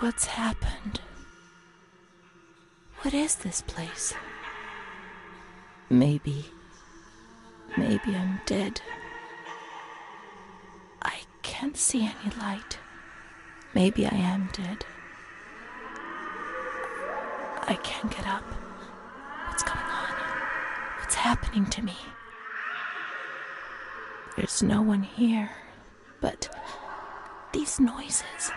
What's happened? What is this place? Maybe I'm dead. I can't see any light. Maybe I am dead. I can't get up. What's going on? What's happening to me? There's no one here, but these noises.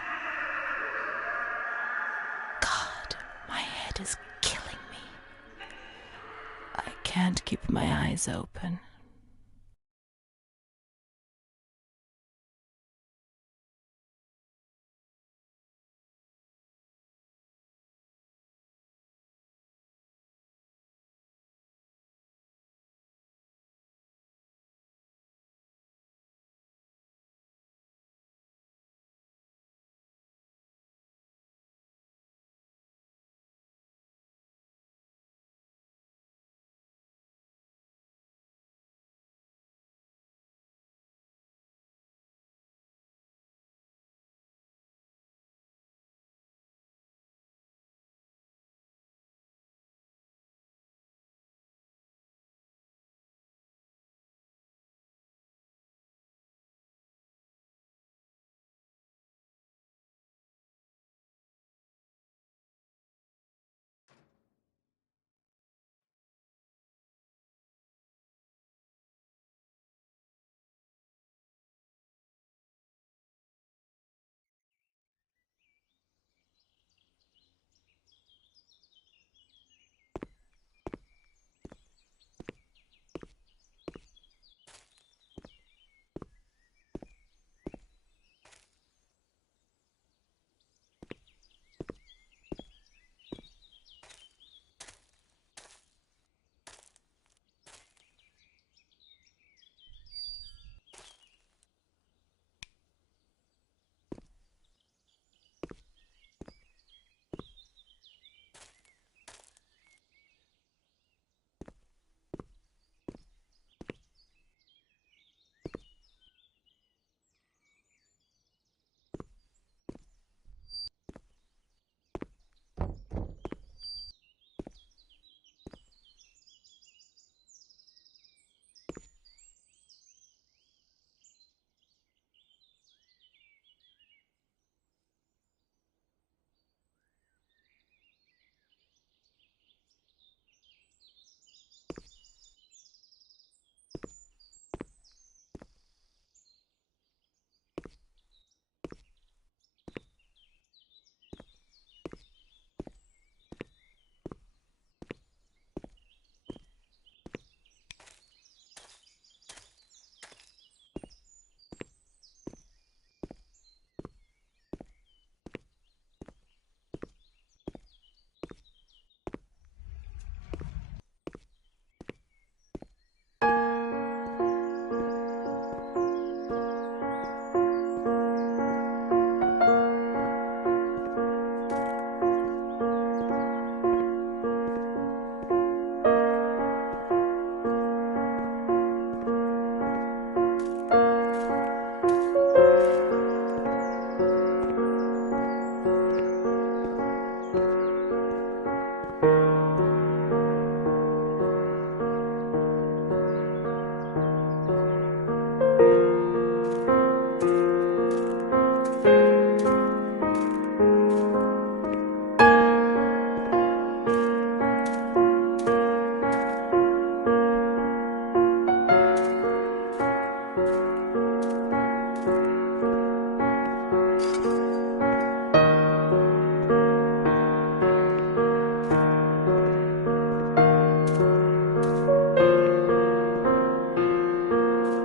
God, my head is killing me. I can't keep my eyes open.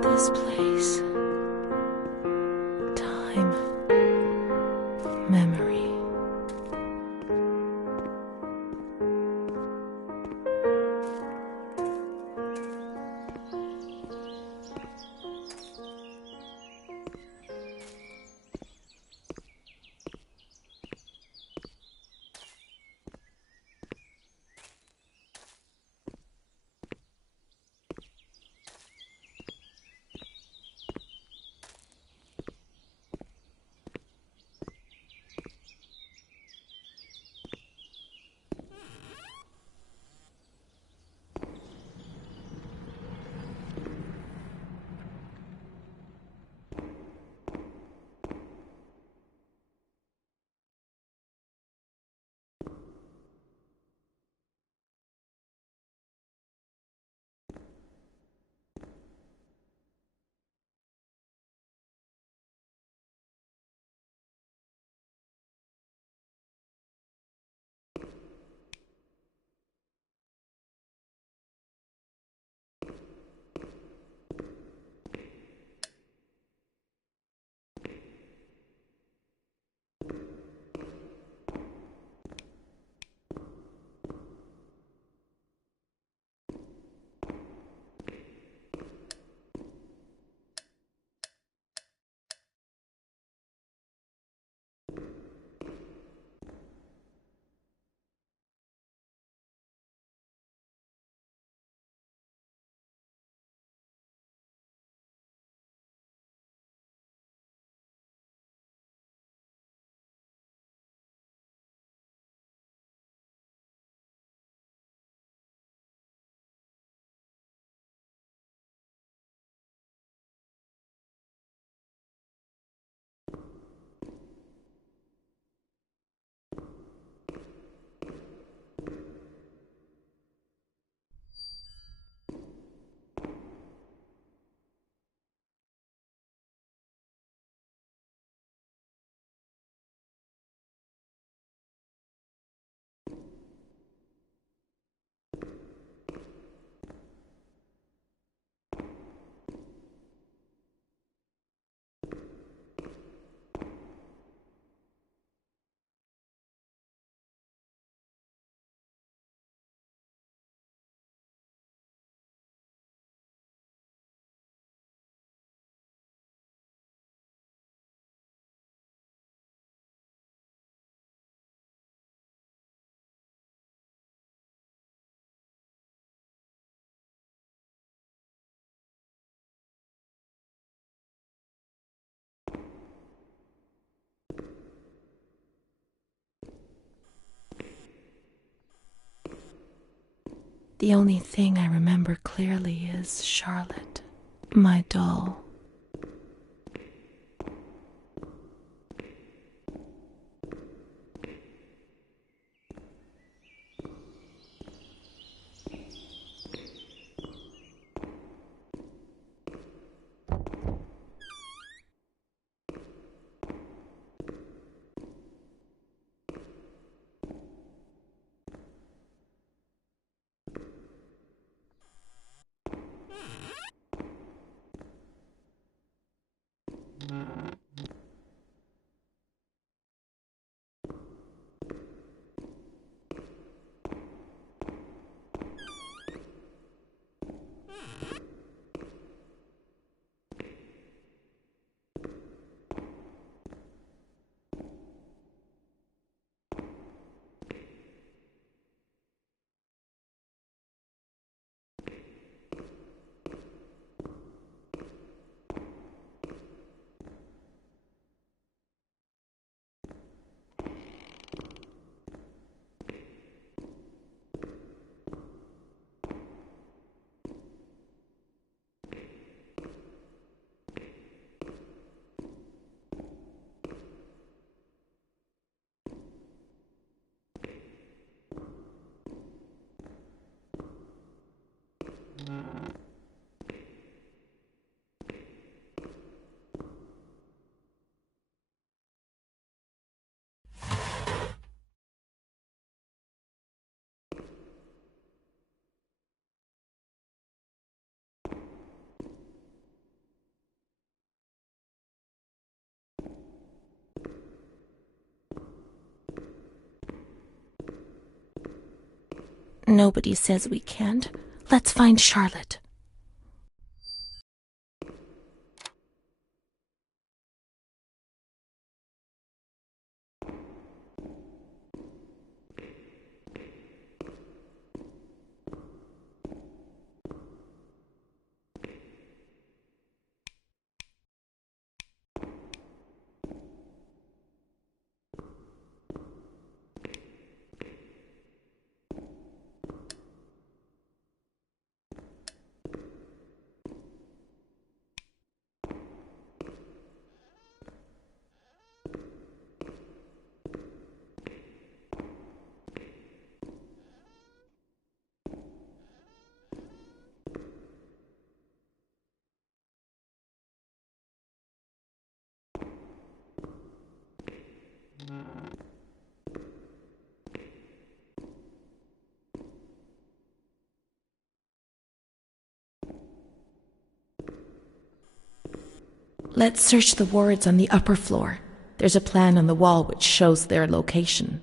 This place. Time. Memory. The only thing I remember clearly is Charlotte, my doll. Nobody says we can't. Let's find Charlotte. Let's search the wards on the upper floor. There's a plan on the wall which shows their location.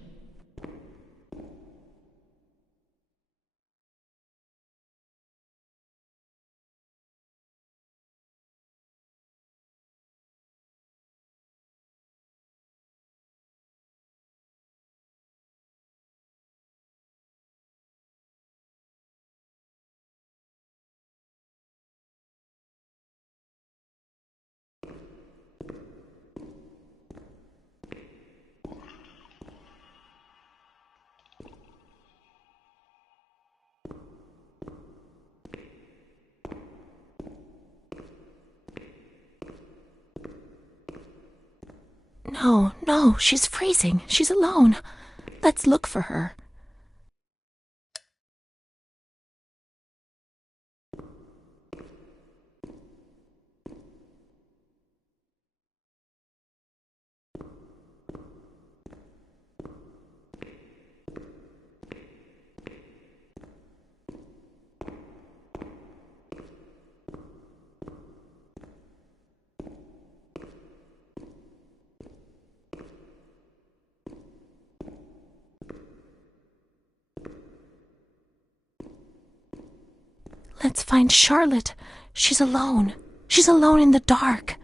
No, she's freezing. She's alone. Let's look for her. Let's find Charlotte. She's alone. She's alone in the dark.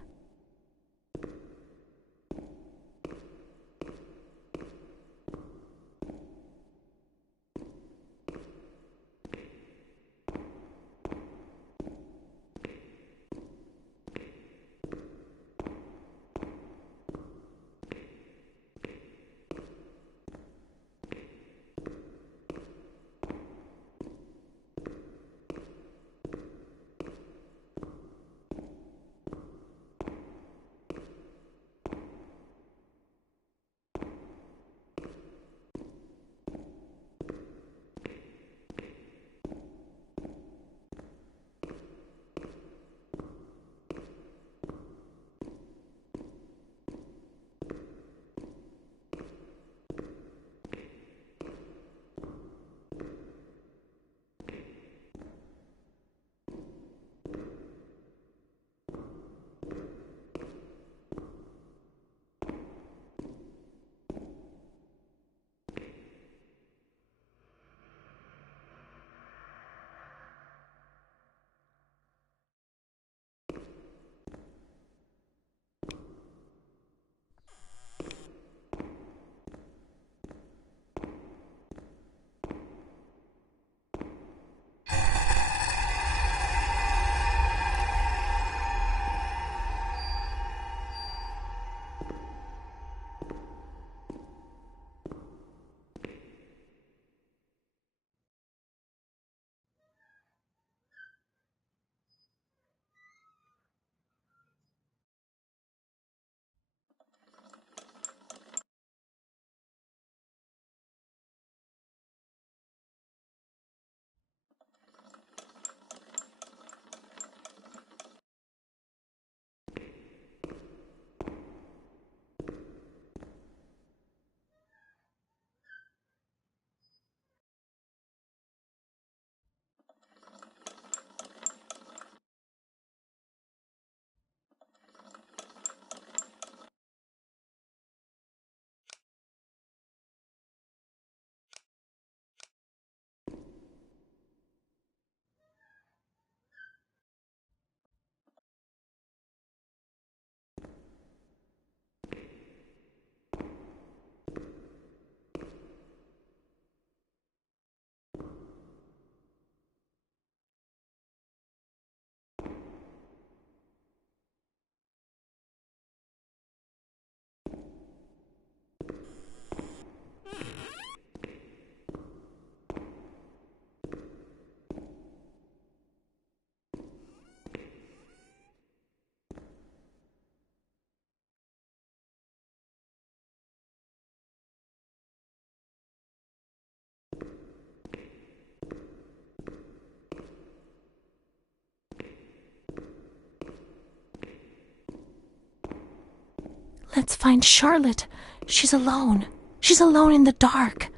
Let's find Charlotte. She's alone. She's alone in the dark.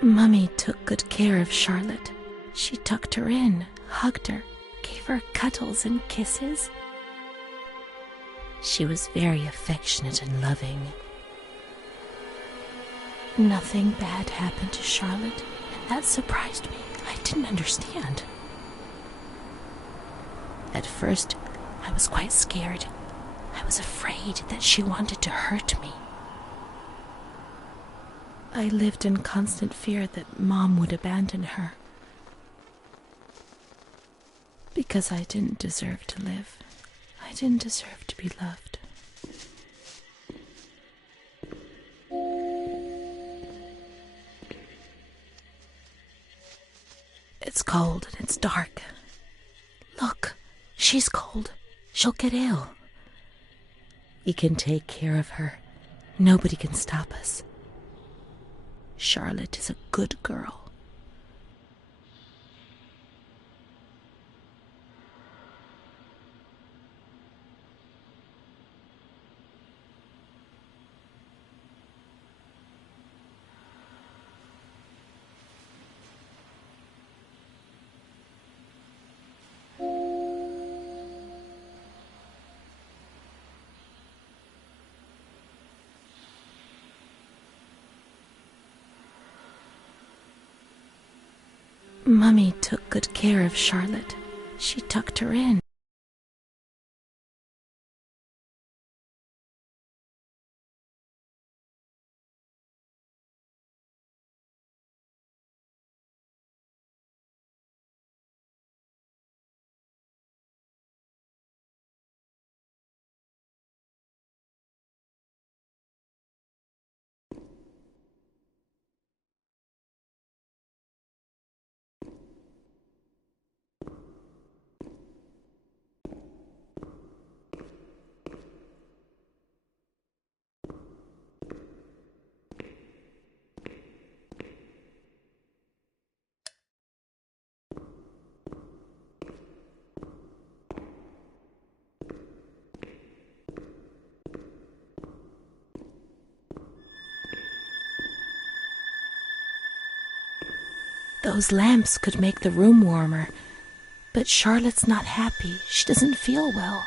Mummy took good care of Charlotte. She tucked her in, hugged her, gave her cuddles and kisses. She was very affectionate and loving. Nothing bad happened to Charlotte, and that surprised me. I didn't understand. At first, I was quite scared. I was afraid that she wanted to hurt me. I lived in constant fear that Mom would abandon her. Because I didn't deserve to live. I didn't deserve to be loved. It's cold and it's dark. Look, she's cold. She'll get ill. We can take care of her. Nobody can stop us. Charlotte is a good girl. Mummy took good care of Charlotte. She tucked her in. Those lamps could make the room warmer, but Charlotte's not happy. She doesn't feel well.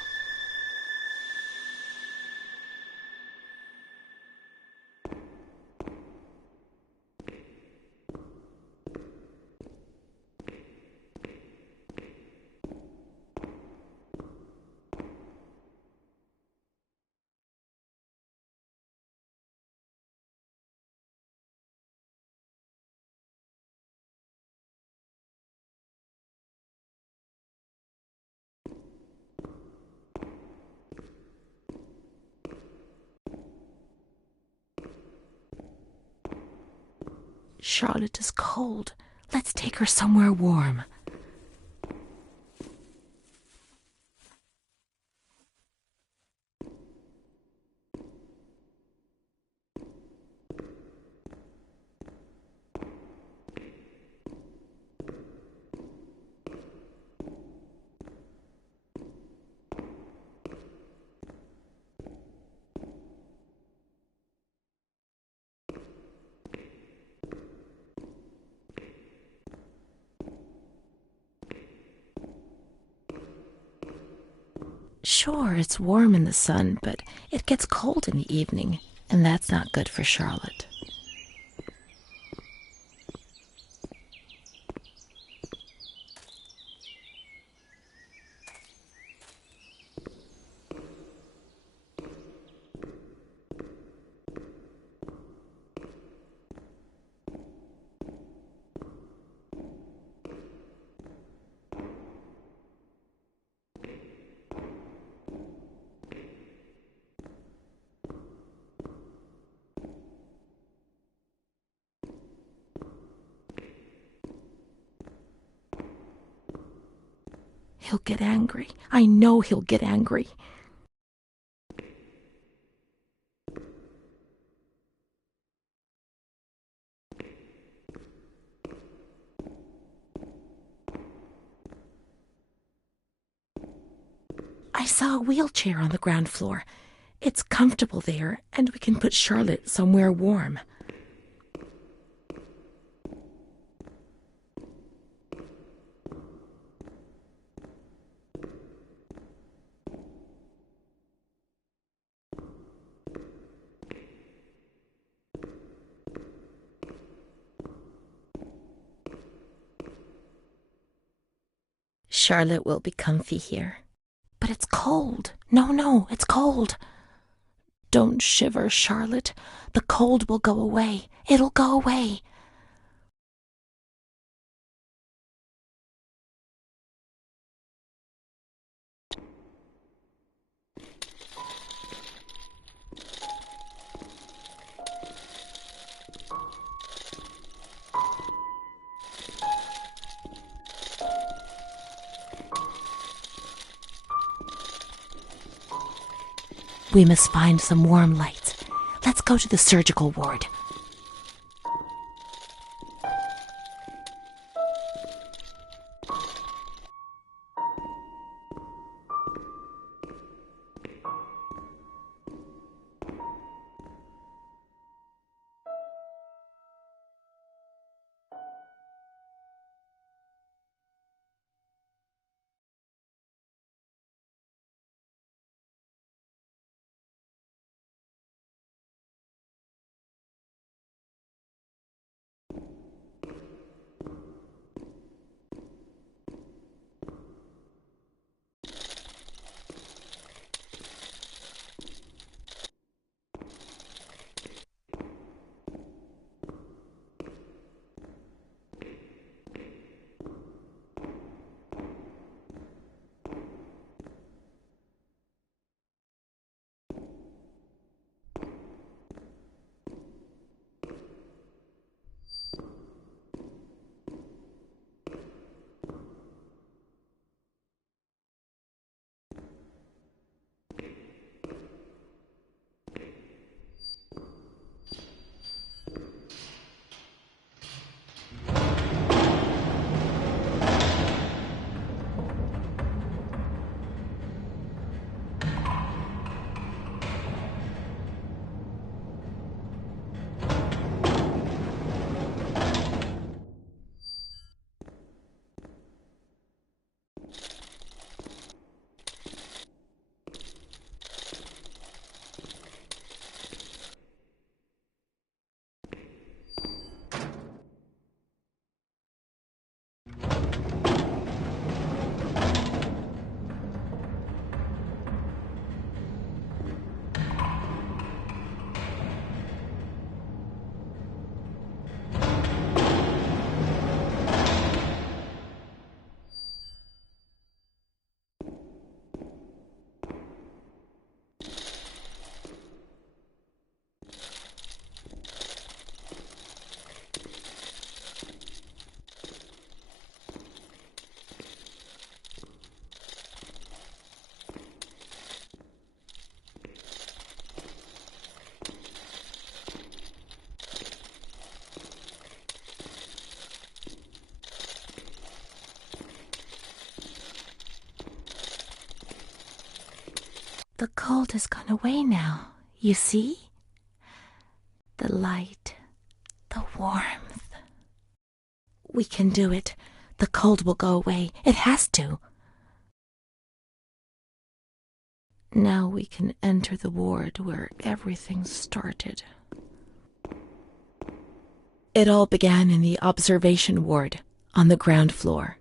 Charlotte is cold. Let's take her somewhere warm. Sure, it's warm in the sun, but it gets cold in the evening, and that's not good for Charlotte. He'll get angry. I know he'll get angry. saw a wheelchair on the ground floor. It's comfortable there, and we can put Charlotte somewhere warm. Charlotte will be comfy here. But it's cold. No, it's cold. Don't shiver, Charlotte. The cold will go away. It'll go away. We must find some warm lights. Let's go to the surgical ward. The cold has gone away now, you see? The light, the warmth. We can do it. The cold will go away. It has to. Now we can enter the ward where everything started. It all began in the observation ward on the ground floor.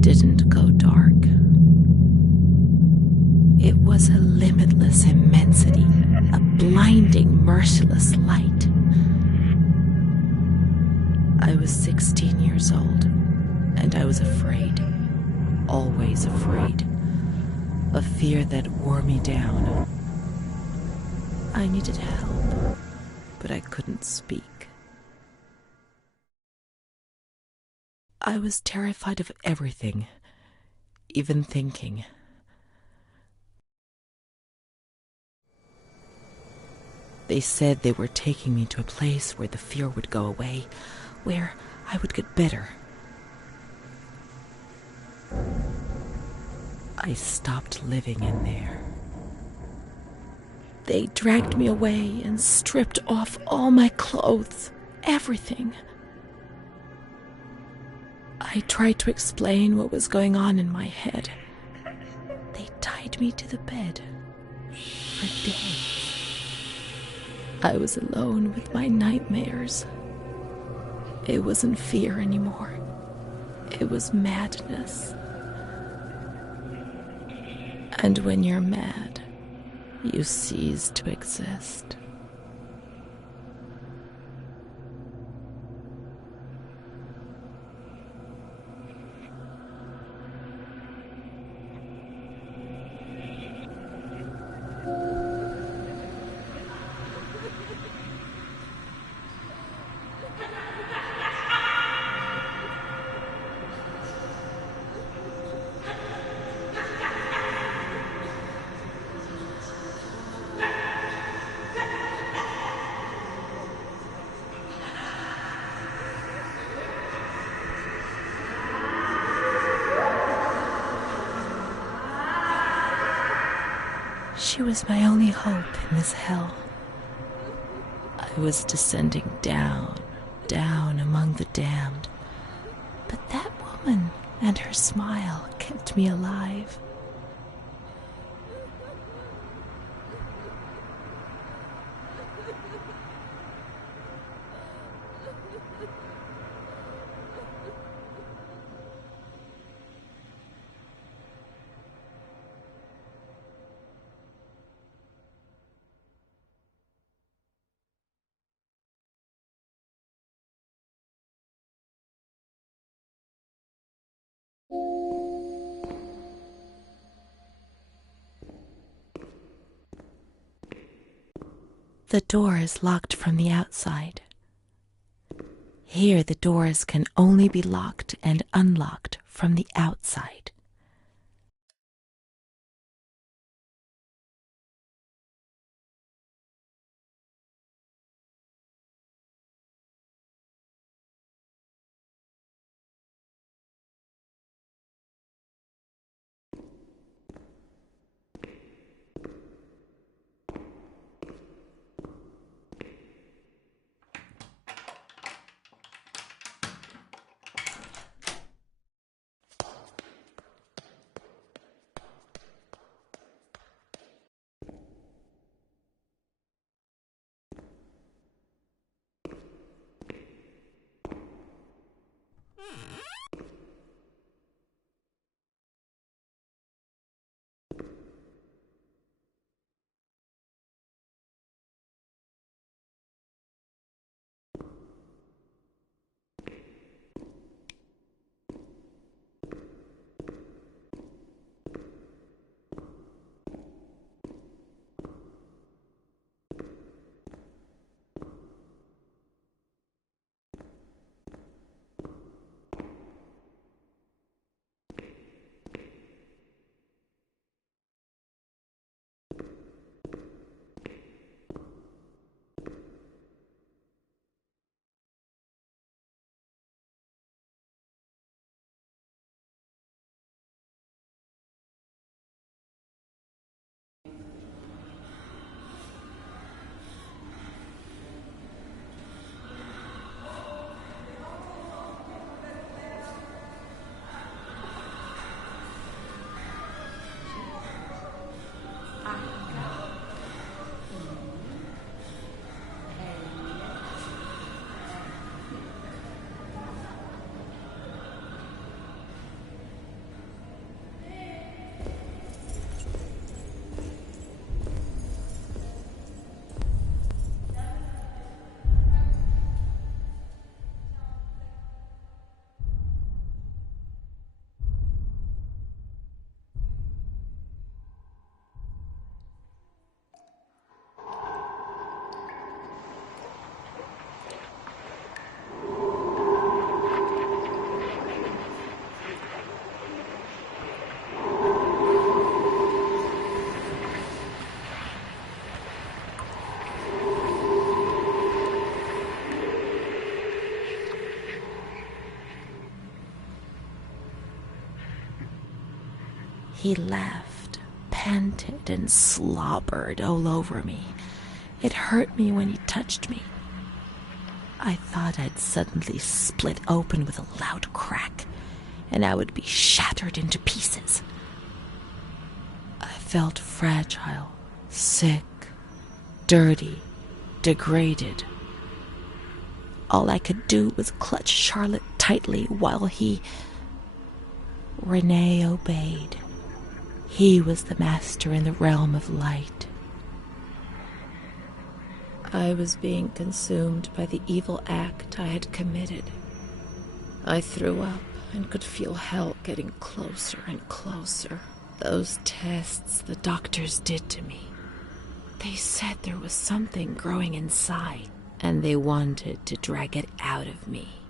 didn't go dark. It was a limitless immensity, a blinding, merciless light. I was 16 years old, and I was afraid, always afraid, a fear that wore me down. I needed help, but I couldn't speak. I was terrified of everything, even thinking. They said they were taking me to a place where the fear would go away, where I would get better. I stopped living in there. They dragged me away and stripped off all my clothes, everything. I tried to explain what was going on in my head. They tied me to the bed for days. I was alone with my nightmares. It wasn't fear anymore. It was madness. And when you're mad, you cease to exist. She was my only hope in this hell. I was descending down, down among the damned. But that woman and her smile kept me alive. The door is locked from the outside. Here the doors can only be locked and unlocked from the outside. He laughed, panted, and slobbered all over me. It hurt me when he touched me. I thought I'd suddenly split open with a loud crack, and I would be shattered into pieces. I felt fragile, sick, dirty, degraded. All I could do was clutch Charlotte tightly while Renee obeyed. He was the master in the realm of light. I was being consumed by the evil act I had committed. I threw up and could feel hell getting closer and closer. Those tests the doctors did to me. They said there was something growing inside, and they wanted to drag it out of me.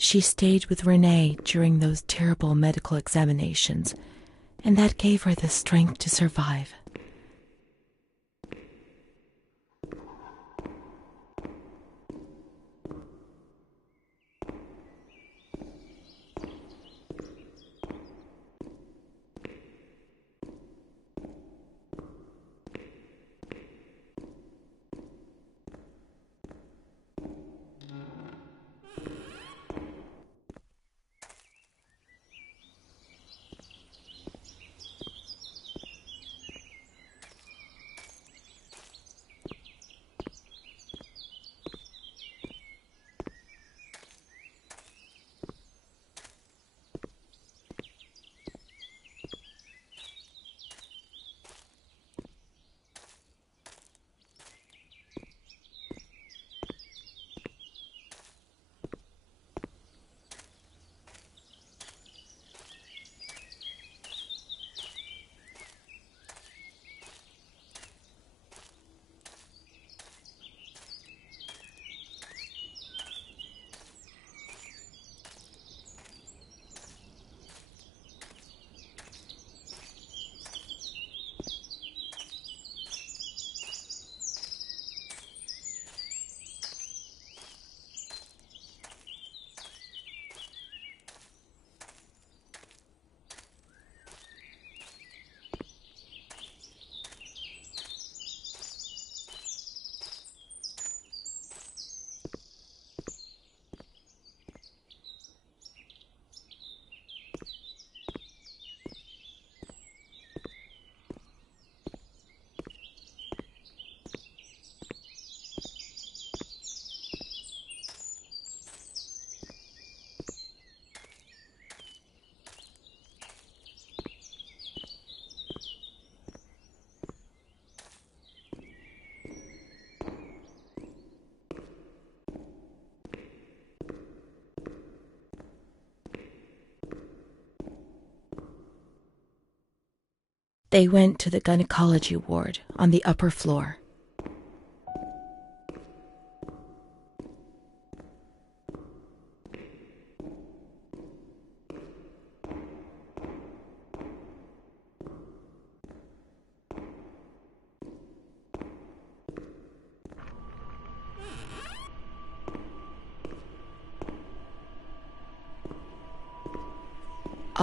She stayed with Renee during those terrible medical examinations, and that gave her the strength to survive. They went to the gynecology ward on the upper floor.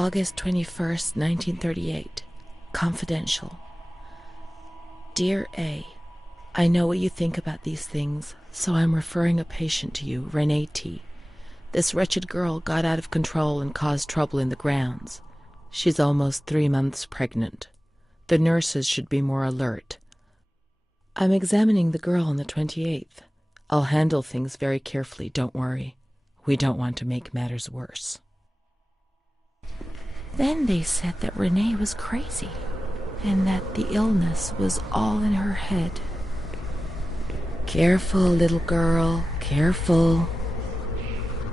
August 21st, 1938. Confidential. Dear A, I know what you think about these things, so I'm referring a patient to you, Renee T. This wretched girl got out of control and caused trouble in the grounds. She's almost 3 months pregnant. The nurses should be more alert. I'm examining the girl on the 28th. I'll handle things very carefully, don't worry. We don't want to make matters worse. Then they said that Renee was crazy, and that the illness was all in her head. Careful, little girl, careful.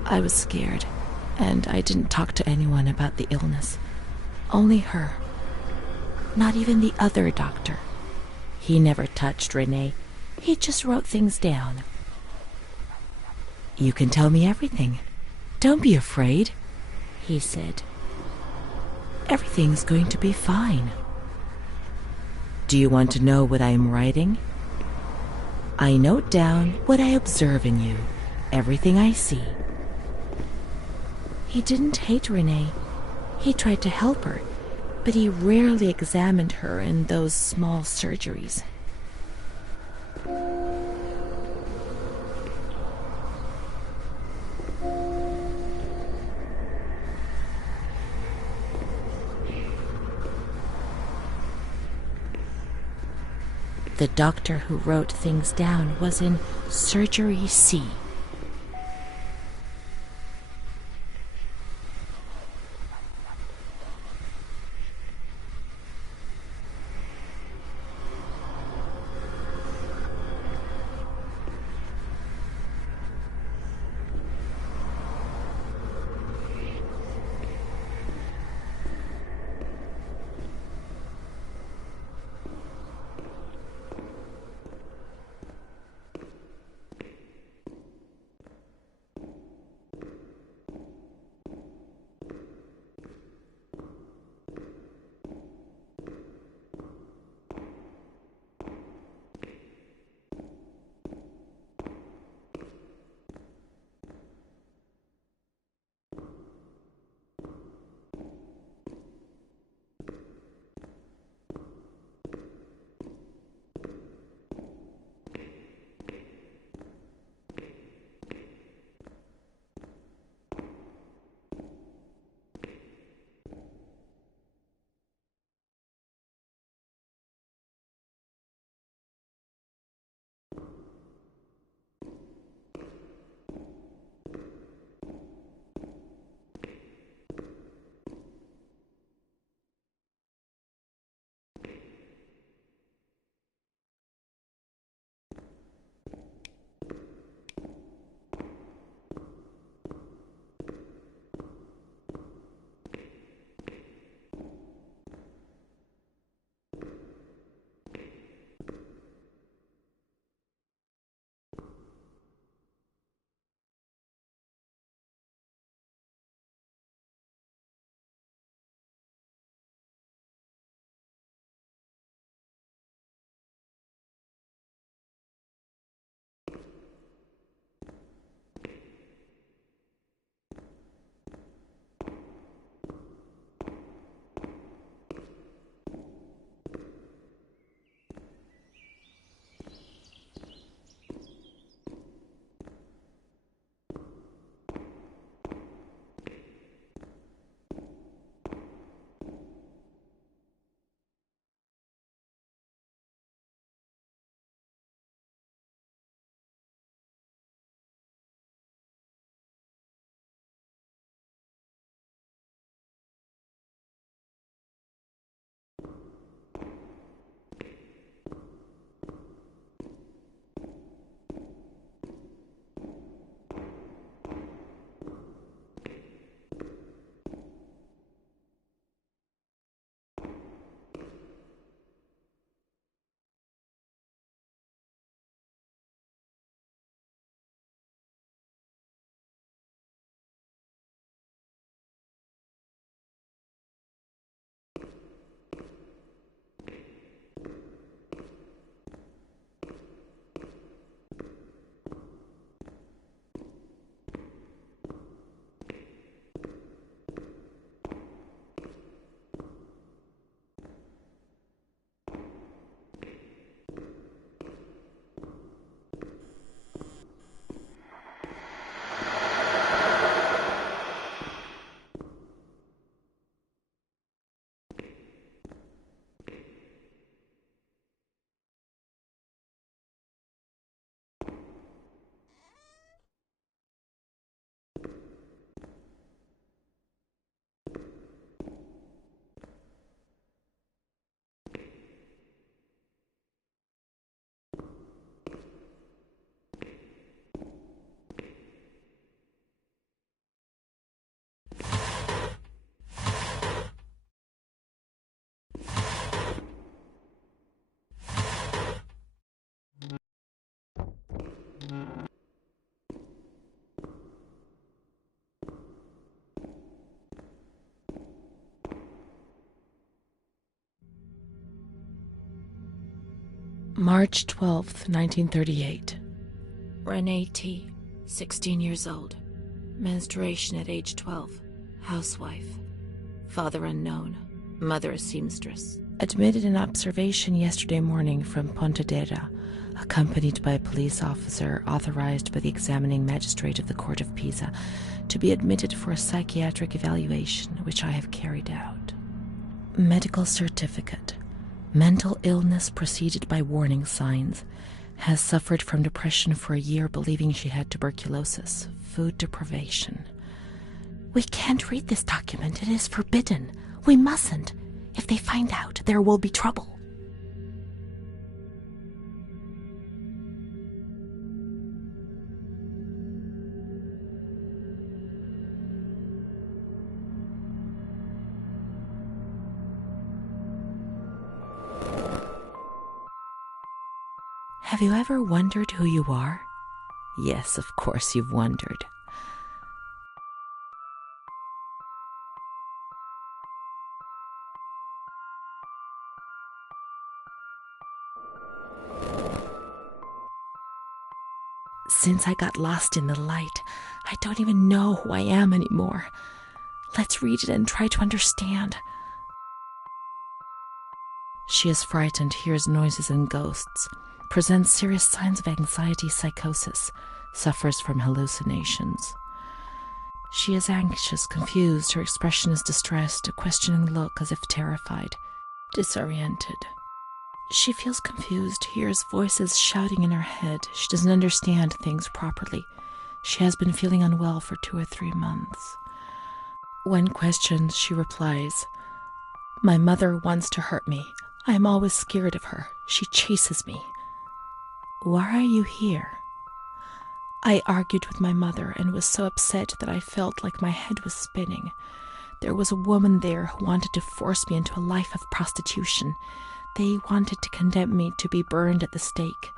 I was scared, and I didn't talk to anyone about the illness. Only her. Not even the other doctor. He never touched Renee. He just wrote things down. You can tell me everything. Don't be afraid, he said. Everything's going to be fine. Do you want to know what I am writing? I note down what I observe in you, everything I see. He didn't hate Renee. He tried to help her, but he rarely examined her in those small surgeries. The doctor who wrote things down was in Surgery C. March 12th, 1938. Renee T., 16 years old. Menstruation at age 12. Housewife. Father unknown. Mother a seamstress. Admitted in observation yesterday morning from Pontedera, accompanied by a police officer authorized by the examining magistrate of the Court of Pisa to be admitted for a psychiatric evaluation, which I have carried out. Medical certificate. Mental illness preceded by warning signs. Has suffered from depression for a year, believing she had tuberculosis. Food deprivation. We can't read this document. It is forbidden. We mustn't. If they find out, there will be trouble. Have you ever wondered who you are? Yes, of course you've wondered. Since I got lost in the light, I don't even know who I am anymore. Let's read it and try to understand. She is frightened, hears noises and ghosts, presents serious signs of anxiety psychosis, suffers from hallucinations. She is anxious, confused, her expression is distressed, a questioning look as if terrified, disoriented. She feels confused, hears voices shouting in her head. She doesn't understand things properly. She has been feeling unwell for 2 or 3 months. When questioned, she replies, "My mother wants to hurt me. I am always scared of her. She chases me." Why are you here? I argued with my mother and was so upset that I felt like my head was spinning. There was a woman there who wanted to force me into a life of prostitution. They wanted to condemn me to be burned at the stake.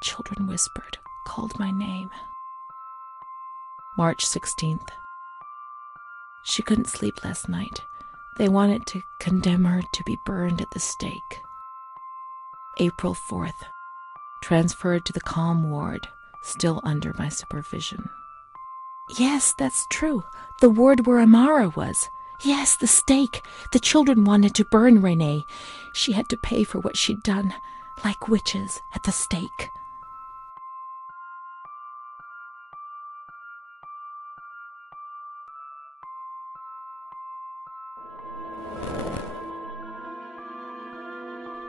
Children whispered, called my name. March 16th. She couldn't sleep last night. They wanted to condemn her to be burned at the stake. April 4th. Transferred to the calm ward, still under my supervision. Yes, that's true. The ward where Amara was. Yes, the stake. The children wanted to burn Renee. She had to pay for what she'd done, like witches at the stake.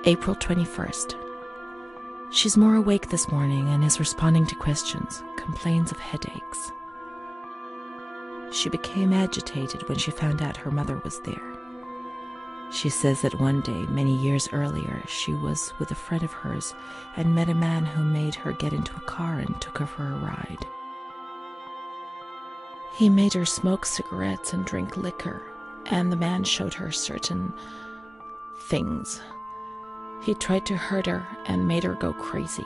April 21st. She's more awake this morning and is responding to questions, complains of headaches. She became agitated when she found out her mother was there. She says that one day, many years earlier, she was with a friend of hers and met a man who made her get into a car and took her for a ride. He made her smoke cigarettes and drink liquor, and the man showed her certain things. He tried to hurt her and made her go crazy.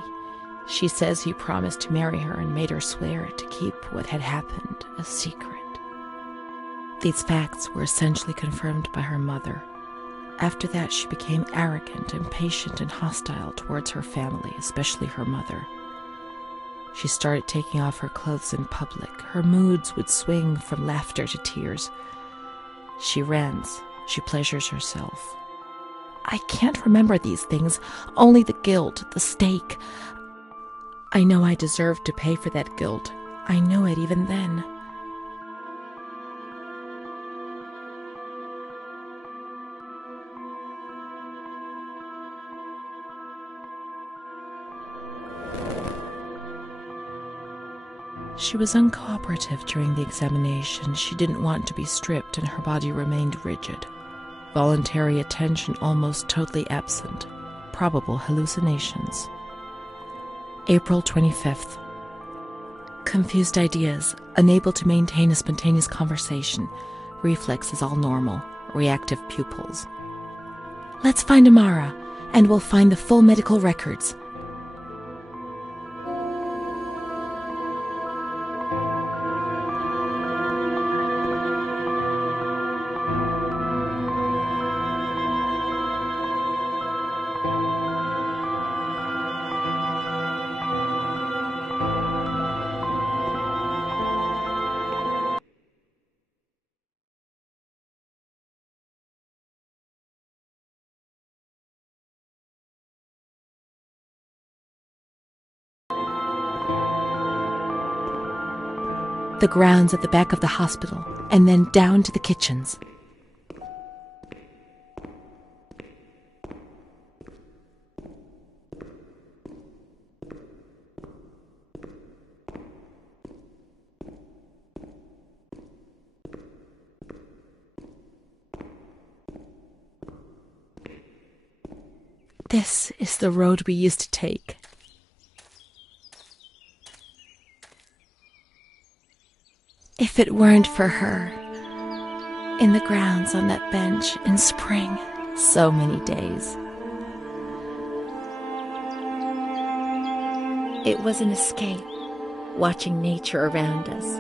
She says he promised to marry her and made her swear to keep what had happened a secret. These facts were essentially confirmed by her mother. After that, she became arrogant, impatient, and hostile towards her family, especially her mother. She started taking off her clothes in public. Her moods would swing from laughter to tears. She rants. She pleasures herself. I can't remember these things, only the guilt, the stake. I know I deserved to pay for that guilt. I knew it even then. She was uncooperative during the examination. She didn't want to be stripped and her body remained rigid. Voluntary attention almost totally absent. Probable hallucinations. April 25th. Confused ideas, unable to maintain a spontaneous conversation. Reflexes all normal. Reactive pupils. Let's find Amara, and we'll find the full medical records. the grounds at the back of the hospital, and then down to the kitchens. This is the road we used to take. If it weren't for her, in the grounds on that bench in spring, so many days. It was an escape, watching nature around us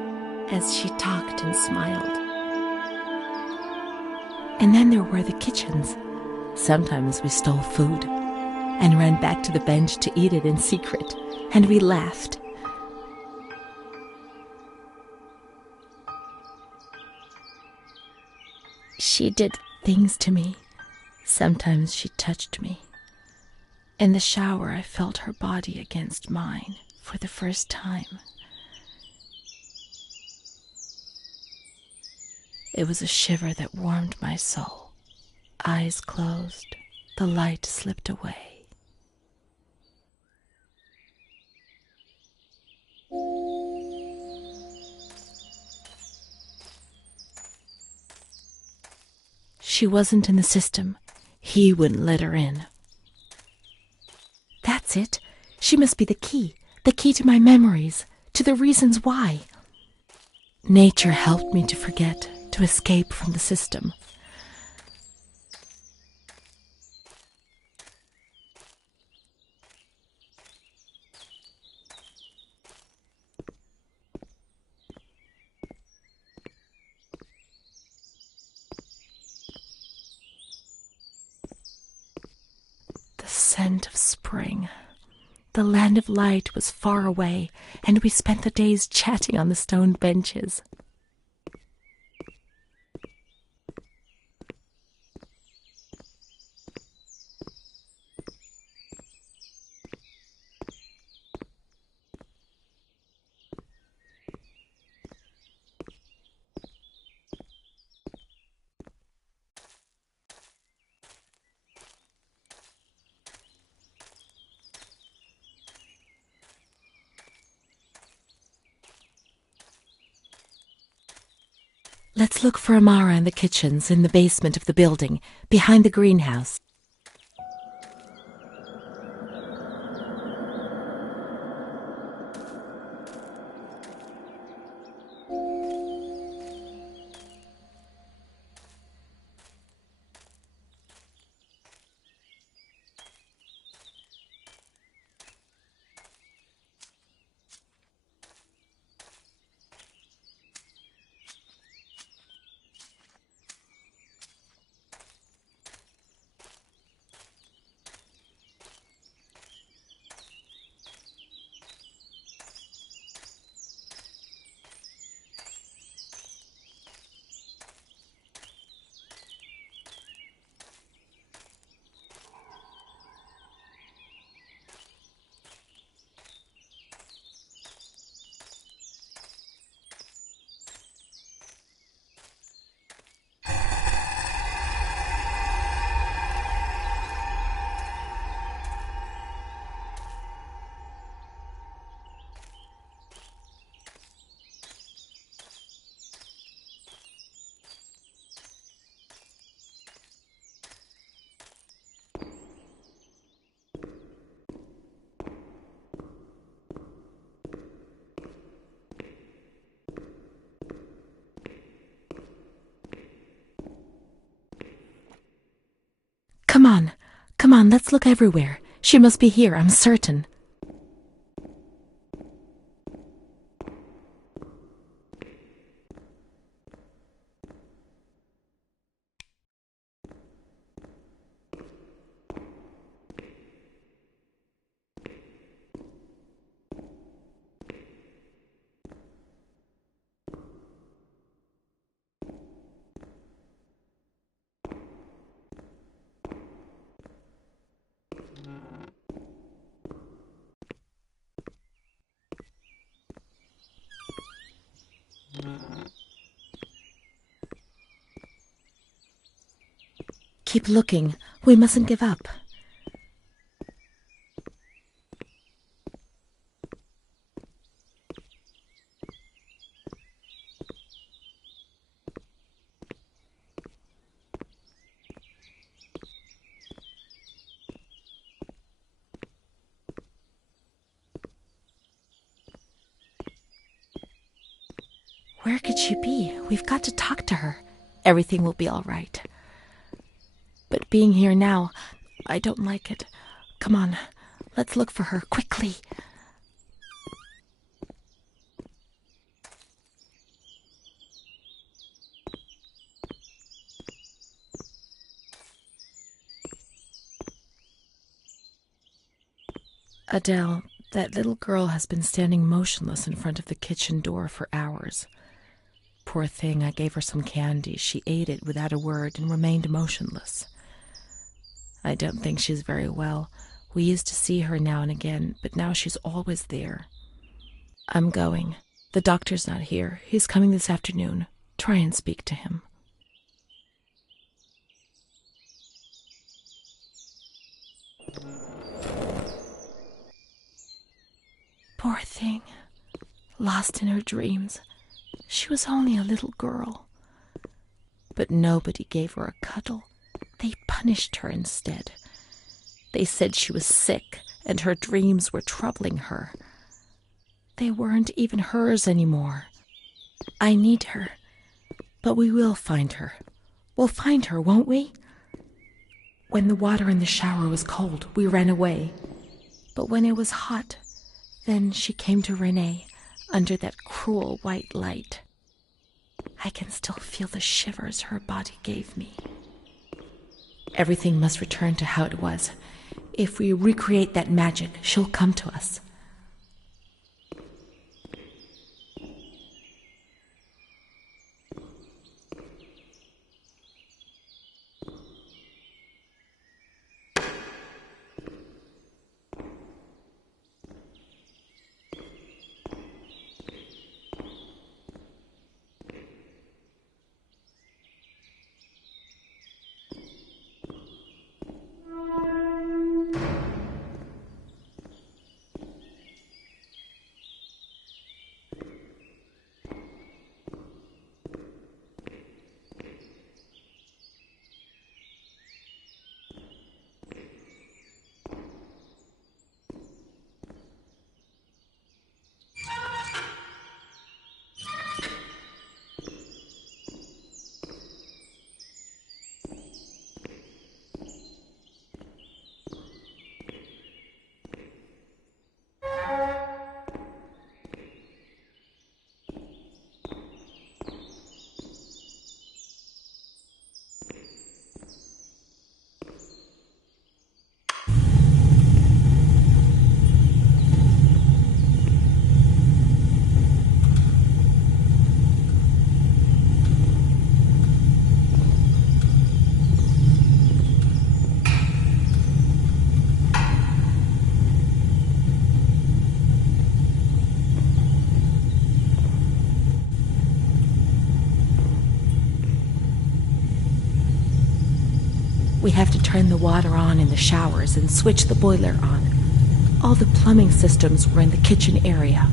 as she talked and smiled. And then there were the kitchens. Sometimes we stole food and ran back to the bench to eat it in secret, and we laughed. She did things to me. Sometimes she touched me. In the shower, I felt her body against mine for the first time. It was a shiver that warmed my soul. Eyes closed, the light slipped away. She wasn't in the system. He wouldn't let her in. That's it. She must be the key to my memories, to the reasons why. Nature helped me to forget, to escape from the system. The scent of spring. The land of light was far away, and we spent the days chatting on the stone benches. Let's look for Amara in the kitchens in the basement of the building, behind the greenhouse. Come on, let's look everywhere. She must be here, I'm certain. Keep looking. We mustn't give up. Where could she be? We've got to talk to her. Everything will be all right. But being here now, I don't like it. Come on, let's look for her, quickly. Adele, that little girl has been standing motionless in front of the kitchen door for hours. Poor thing, I gave her some candy. She ate it without a word and remained motionless. I don't think she's very well. We used to see her now and again, but now she's always there. I'm going. The doctor's not here. He's coming this afternoon. Try and speak to him. Poor thing. Lost in her dreams. She was only a little girl. But nobody gave her a cuddle. They punished her instead. They said she was sick and her dreams were troubling her. They weren't even hers anymore. I need her. But we will find her. We'll find her, won't we? When the water in the shower was cold, we ran away. But when it was hot, then she came to Renee under that cruel white light. I can still feel the shivers her body gave me. Everything must return to how it was. If we recreate that magic, she'll come to us. We have to turn the water on in the showers and switch the boiler on. All the plumbing systems were in the kitchen area.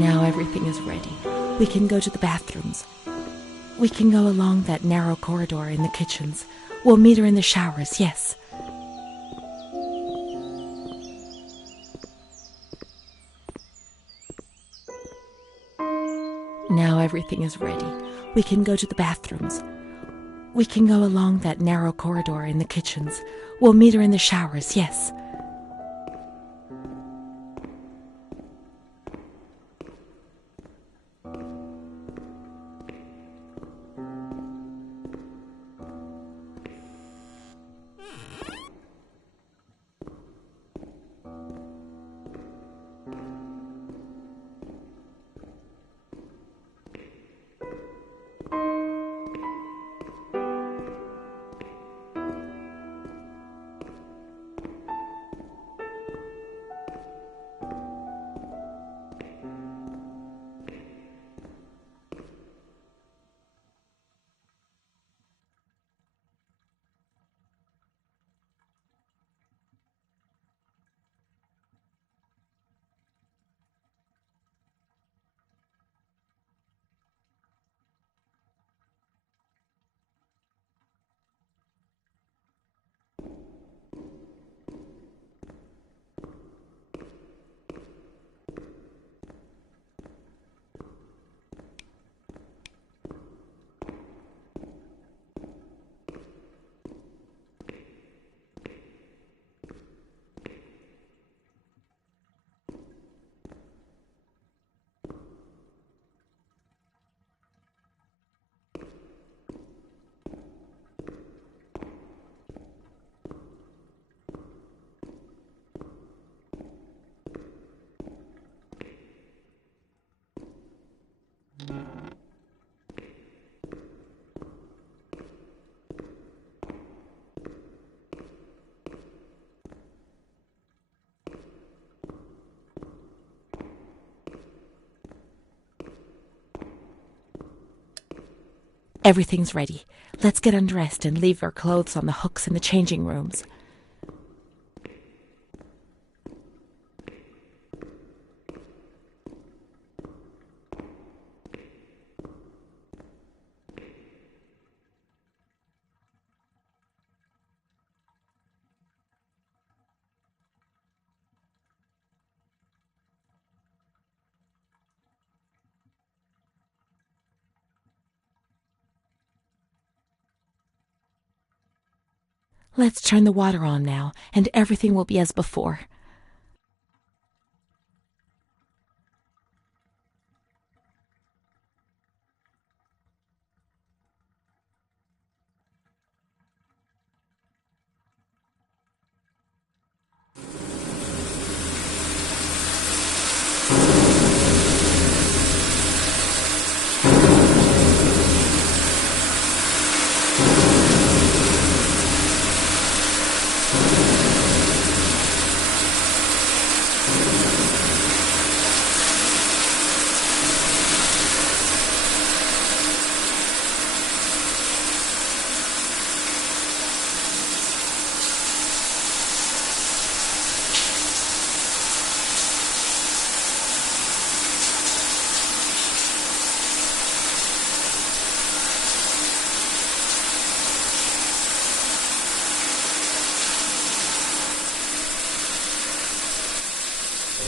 Now everything is ready. We can go to the bathrooms. We can go along that narrow corridor in the kitchens. We'll meet her in the showers, yes. Now everything is ready. We can go to the bathrooms. We can go along that narrow corridor in the kitchens. We'll meet her in the showers, yes. Everything's ready. Let's get undressed and leave our clothes on the hooks in the changing rooms. Let's turn the water on now, and everything will be as before.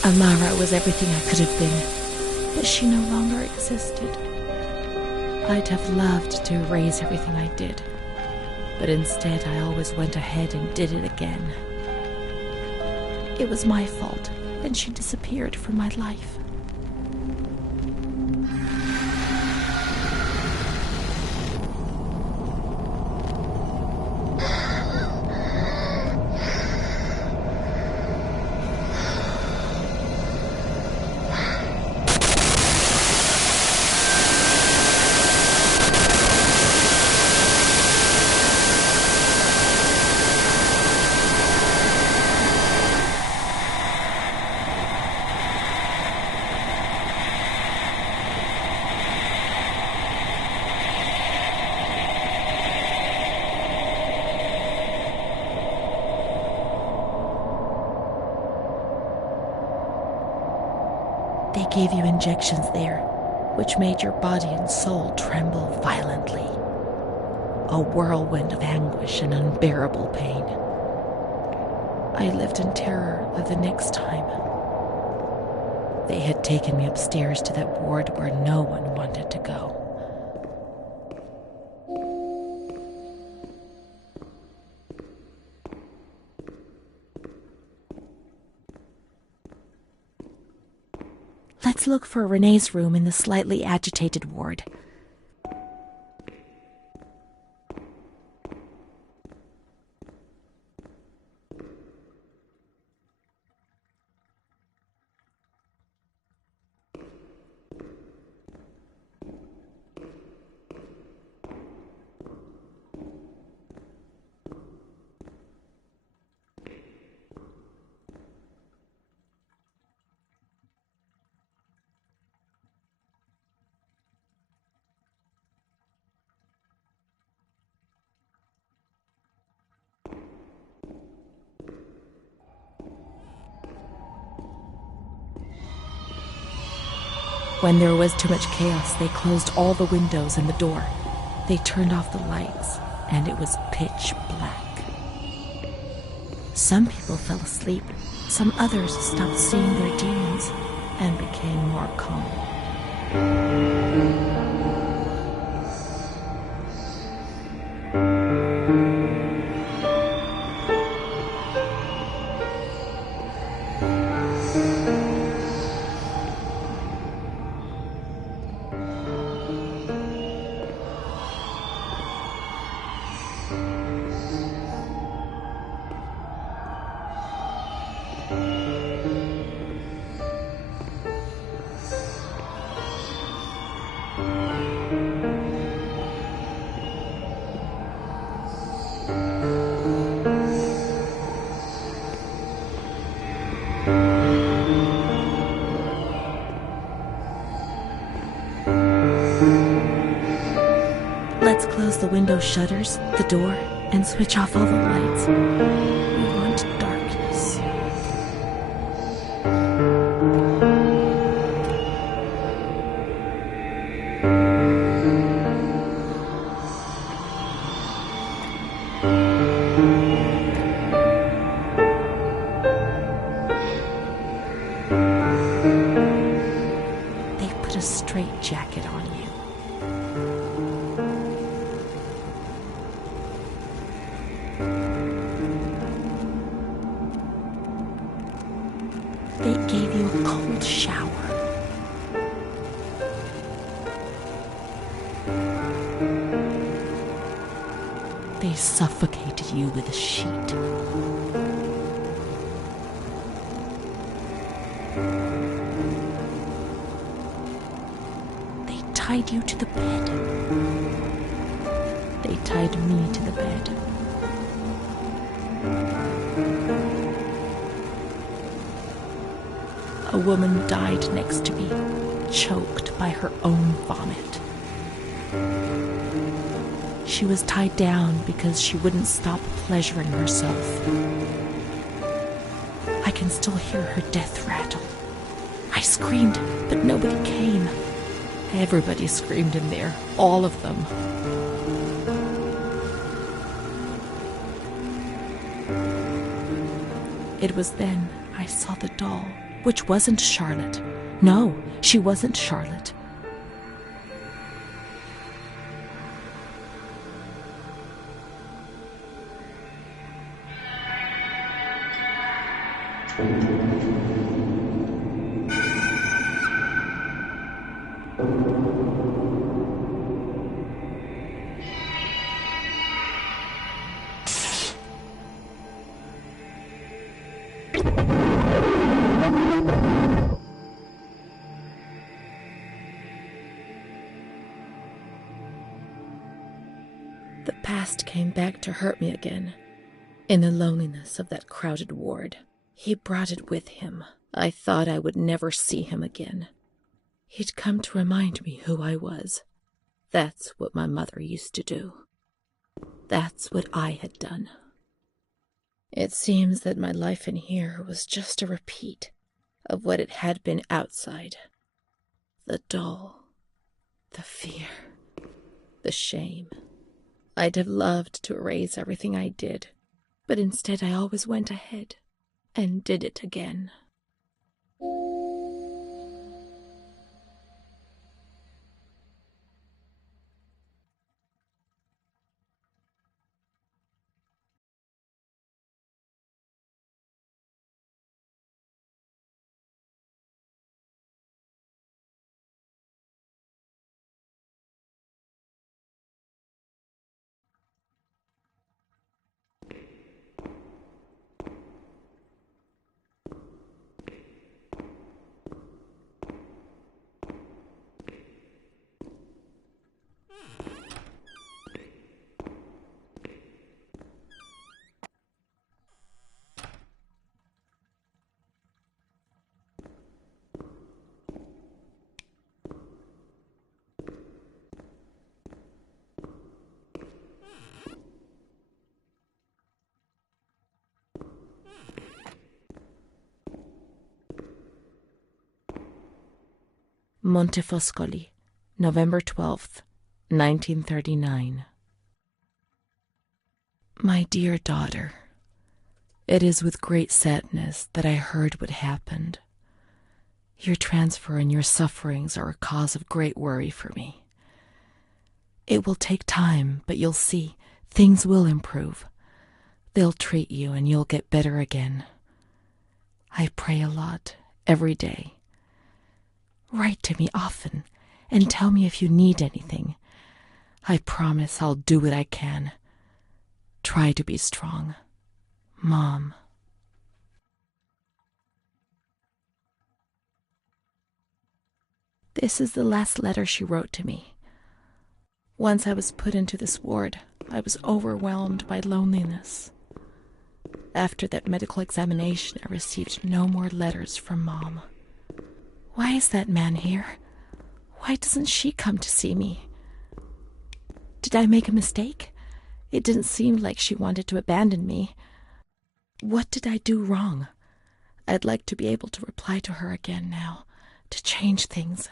Amara was everything I could have been, but she no longer existed. I'd have loved to erase everything I did, but instead I always went ahead and did it again. It was my fault, and she disappeared from my life. They gave you injections there, which made your body and soul tremble violently. A whirlwind of anguish and unbearable pain. I lived in terror of the next time. They had taken me upstairs to that ward where no one wanted to go. Let's look for Renee's room in the slightly agitated ward. When there was too much chaos, they closed all the windows and the door. They turned off the lights, and it was pitch black. Some people fell asleep. Some others stopped seeing their demons and became more calm. Let's close the window shutters, the door, and switch off all the lights. We want darkness. They put a straitjacket on you. They gave you a cold shower. They suffocated you with a sheet. They tied you to the bed. They tied me to the bed. A woman died next to me, choked by her own vomit. She was tied down because she wouldn't stop pleasuring herself. I can still hear her death rattle. I screamed, but nobody came. Everybody screamed in there, all of them. It was then I saw the doll, which wasn't Charlotte. No, she wasn't Charlotte. The past came back to hurt me again. In the loneliness of that crowded ward, he brought it with him. I thought I would never see him again. He'd come to remind me who I was. That's what my mother used to do. That's what I had done. It seems that my life in here was just a repeat of what it had been outside. The doll, the fear, the shame. I'd have loved to erase everything I did, but instead I always went ahead and did it again. Montefoscoli, November 12th, 1939. My dear daughter, it is with great sadness that I heard what happened. Your transfer and your sufferings are a cause of great worry for me. It will take time, but you'll see, things will improve. They'll treat you and you'll get better again. I pray a lot, every day. Write to me often and tell me if you need anything. I promise I'll do what I can. Try to be strong. Mom. This is the last letter she wrote to me. Once I was put into this ward, I was overwhelmed by loneliness. After that medical examination, I received no more letters from Mom. Why is that man here? Why doesn't she come to see me? Did I make a mistake? It didn't seem like she wanted to abandon me. What did I do wrong? I'd like to be able to reply to her again now, to change things.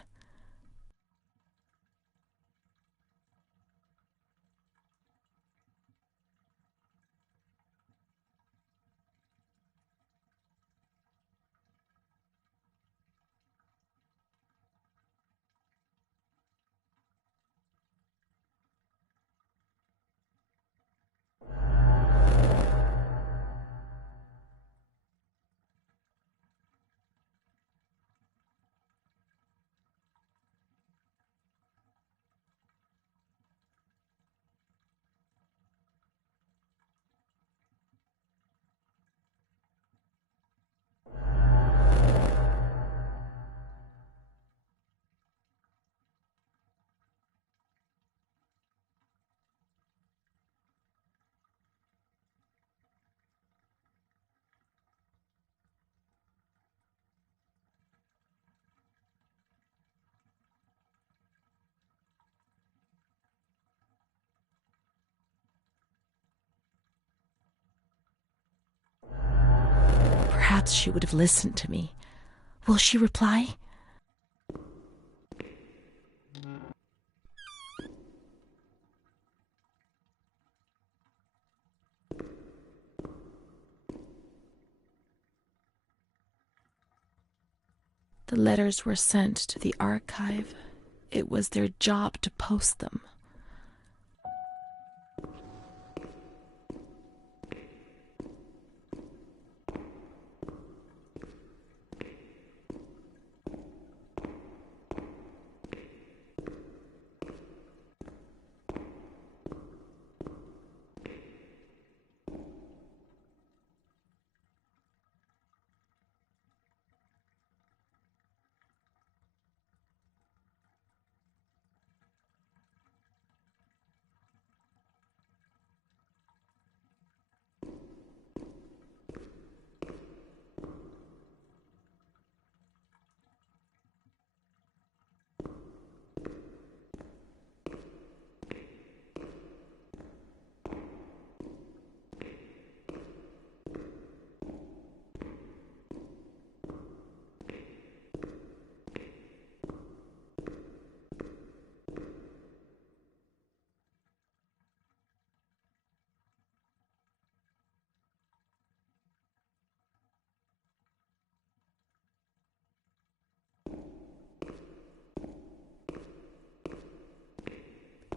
Perhaps she would have listened to me. Will she reply? The letters were sent to the archive. It was their job to post them.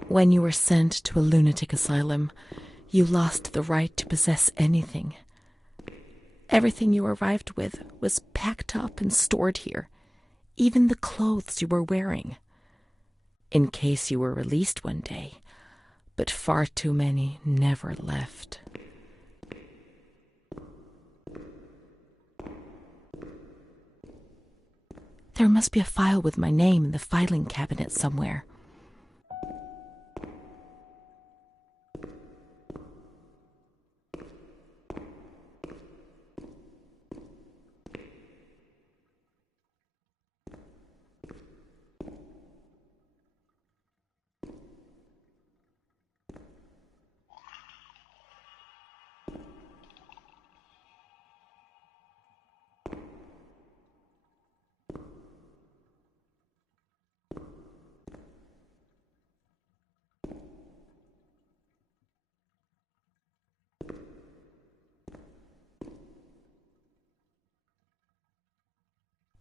When you were sent to a lunatic asylum, you lost the right to possess anything. Everything you arrived with was packed up and stored here, even the clothes you were wearing, in case you were released one day, but far too many never left. There must be a file with my name in the filing cabinet somewhere.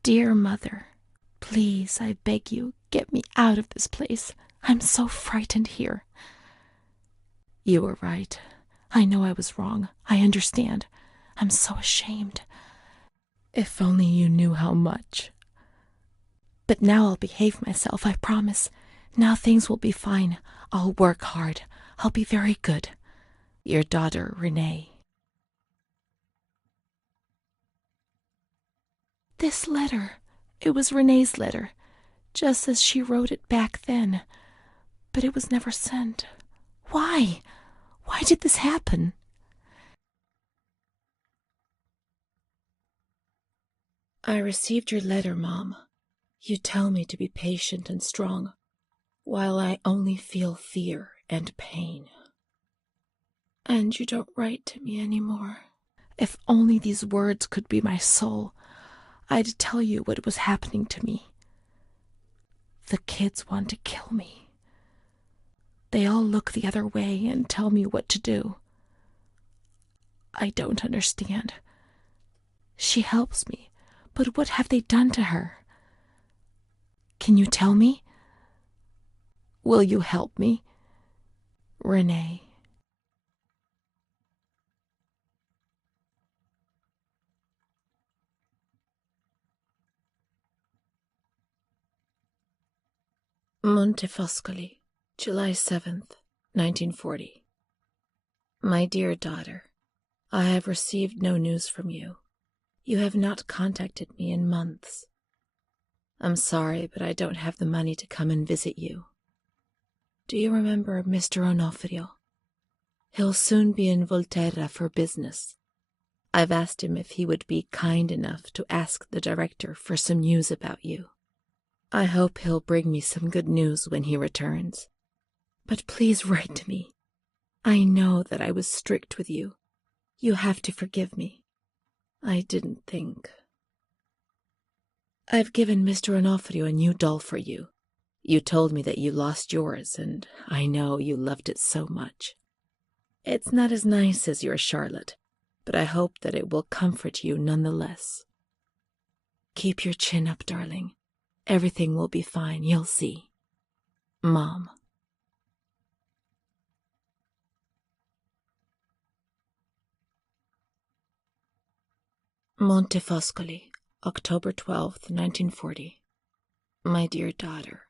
Dear Mother, please, I beg you, get me out of this place. I'm so frightened here. You were right. I know I was wrong. I understand. I'm so ashamed. If only you knew how much. But now I'll behave myself, I promise. Now things will be fine. I'll work hard. I'll be very good. Your daughter, Renee. This letter. It was Renee's letter, just as she wrote it back then. But it was never sent. Why? Why did this happen? I received your letter, Mom. You tell me to be patient and strong, while I only feel fear and pain. And you don't write to me anymore. If only these words could be my soul, I'd tell you what was happening to me. The kids want to kill me. They all look the other way and tell me what to do. I don't understand. She helps me, but what have they done to her? Can you tell me? Will you help me? Renee. Montefoscoli, July 7th, 1940. My dear daughter, I have received no news from you. You have not contacted me in months. I'm sorry, but I don't have the money to come and visit you. Do you remember Mr. Onofrio? He'll soon be in Volterra for business. I've asked him if he would be kind enough to ask the director for some news about you. I hope he'll bring me some good news when he returns. But please write to me. I know that I was strict with you. You have to forgive me. I didn't think. I've given Mr. Onofrio a new doll for you. You told me that you lost yours, and I know you loved it so much. It's not as nice as your Charlotte, but I hope that it will comfort you nonetheless. Keep your chin up, darling. Everything will be fine, you'll see. Mom. Montefoscoli, October 12th, 1940. My dear daughter,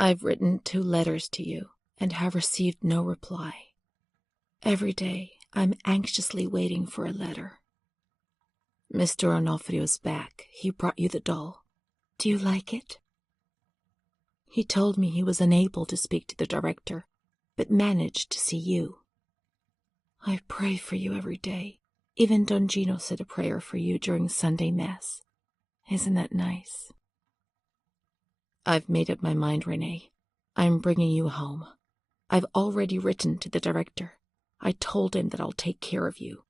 I've written 2 letters to you and have received no reply. Every day I'm anxiously waiting for a letter. Mr. Onofrio's back. He brought you the doll. Do you like it? He told me he was unable to speak to the director, but managed to see you. I pray for you every day. Even Don Gino said a prayer for you during Sunday Mass. Isn't that nice? I've made up my mind, Renee. I'm bringing you home. I've already written to the director. I told him that I'll take care of you.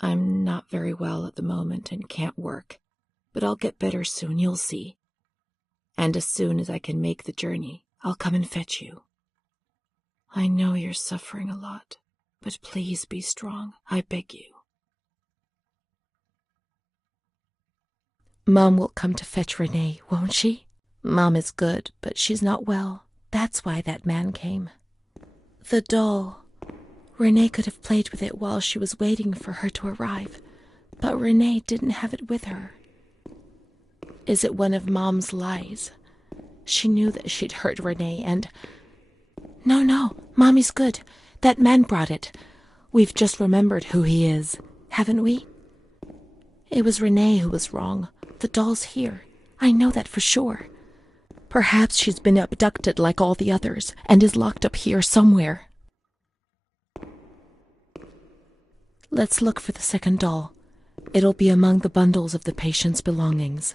I'm not very well at the moment and can't work, but I'll get better soon, you'll see. And as soon as I can make the journey, I'll come and fetch you. I know you're suffering a lot, but please be strong, I beg you. Mom will come to fetch Renee, won't she? Mom is good, but she's not well. That's why that man came. The doll. Renee could have played with it while she was waiting for her to arrive, but Renee didn't have it with her. Is it one of Mom's lies? She knew that she'd hurt Renee and... No, Mommy's good. That man brought it. We've just remembered who he is, haven't we? It was Renee who was wrong. The doll's here. I know that for sure. Perhaps she's been abducted like all the others and is locked up here somewhere. Let's look for the second doll. It'll be among the bundles of the patient's belongings.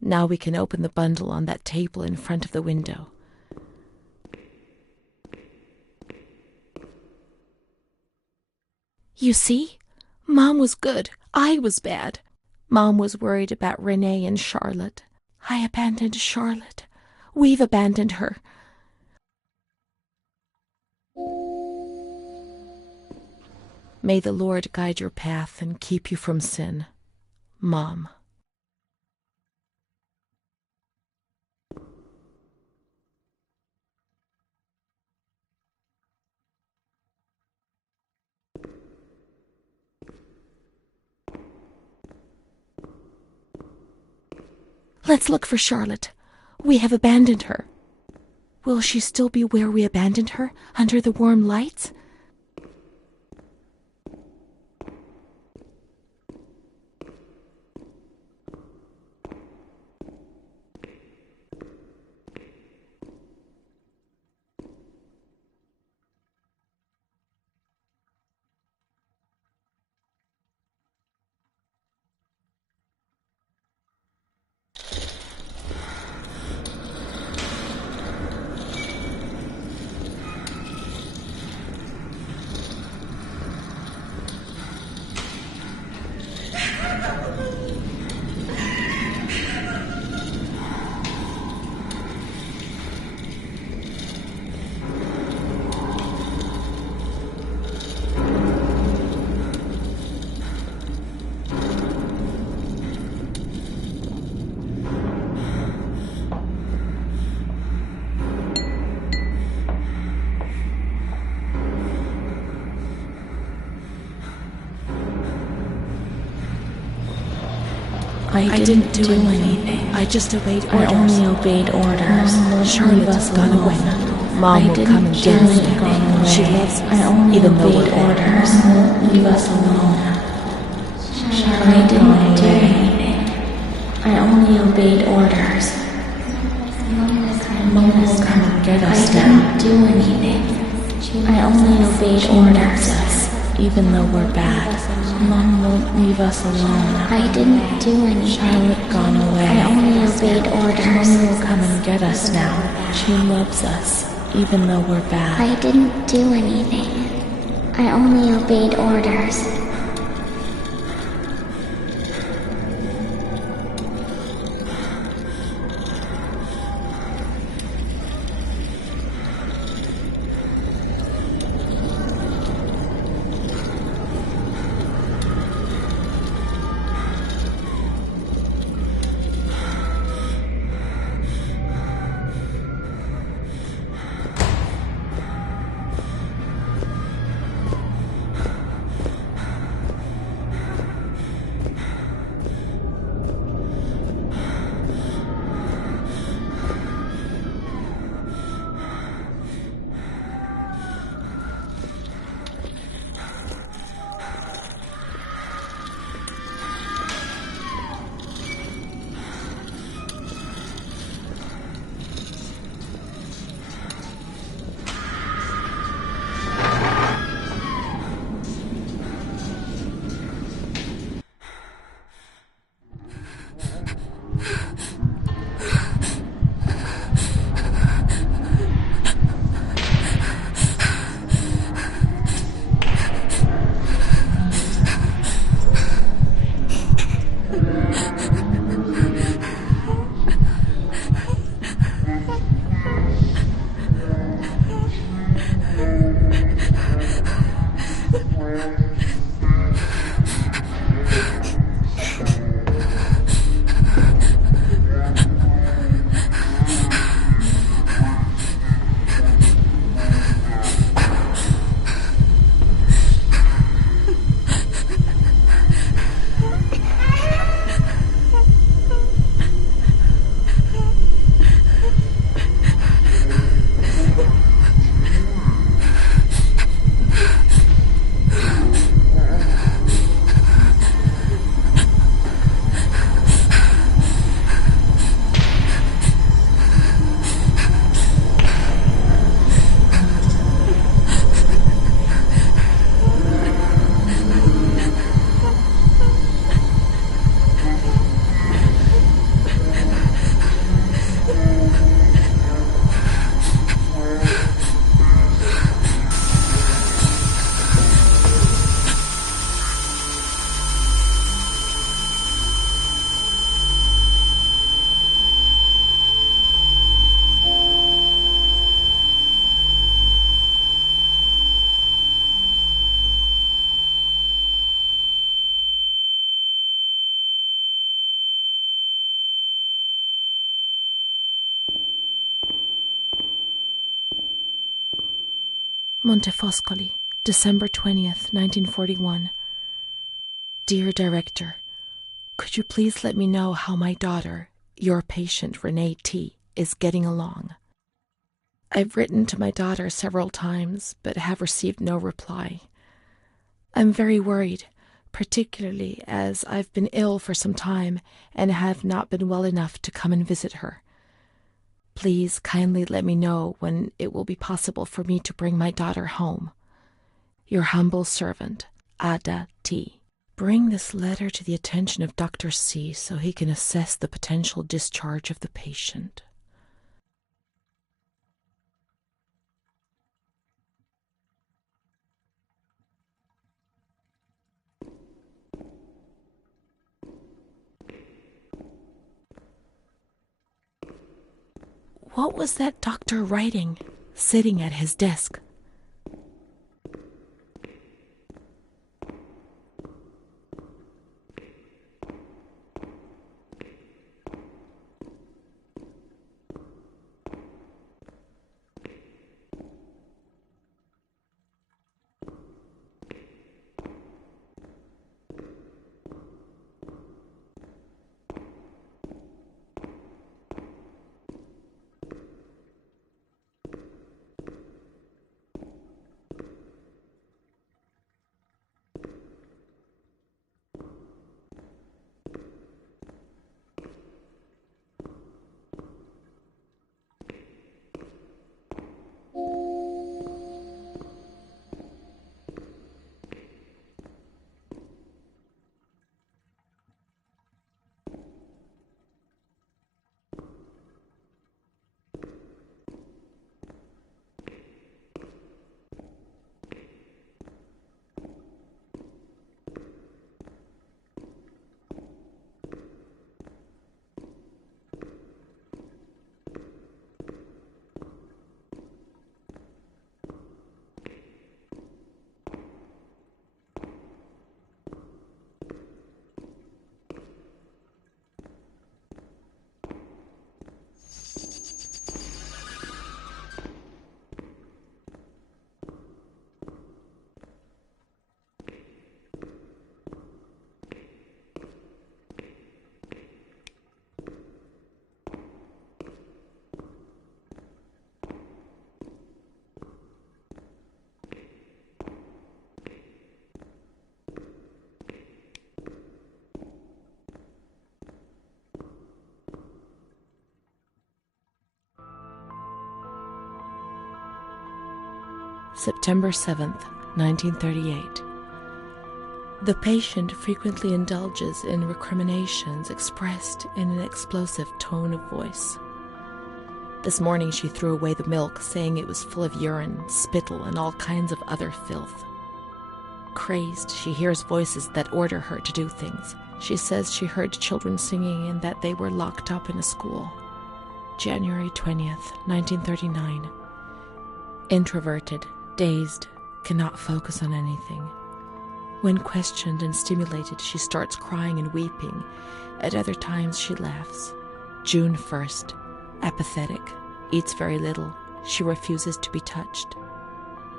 Now we can open the bundle on that table in front of the window. You see? Mom was good. I was bad. Mom was worried about Renee and Charlotte. I abandoned Charlotte. We've abandoned her. May the Lord guide your path and keep you from sin. Mom. Let's look for Charlotte. We have abandoned her. Will she still be where we abandoned her, under the warm lights? I didn't do anything. I just obeyed orders. I only obeyed orders. Charlotte has gone away. Mom will come and get us. She loves us, even though we're orders. Leave us alone. I didn't do anything. I only obeyed orders. Mom will come and get us now. I didn't do anything. I only obeyed orders. Even though we're bad. Mom won't leave us alone. I didn't do anything. Charlotte gone away. I only obeyed orders. Mom will come and get us now. She loves us, even though we're bad. I didn't do anything. I only obeyed orders. Montefoscoli, December 20th, 1941. Dear Director, could you please let me know how my daughter, your patient Renee T., is getting along? I've written to my daughter several times, but have received no reply. I'm very worried, particularly as I've been ill for some time and have not been well enough to come and visit her. Please kindly let me know when it will be possible for me to bring my daughter home. Your humble servant, Ada T. Bring this letter to the attention of Dr. C so he can assess the potential discharge of the patient. What was that doctor writing, sitting at his desk? September 7th, 1938. The patient frequently indulges in recriminations expressed in an explosive tone of voice. This morning she threw away the milk, saying it was full of urine, spittle, and all kinds of other filth. Crazed, she hears voices that order her to do things. She says she heard children singing and that they were locked up in a school. January 20th, 1939. Introverted, dazed, cannot focus on anything. When questioned and stimulated, she starts crying and weeping. At other times, she laughs. June 1st. Apathetic. Eats very little. She refuses to be touched.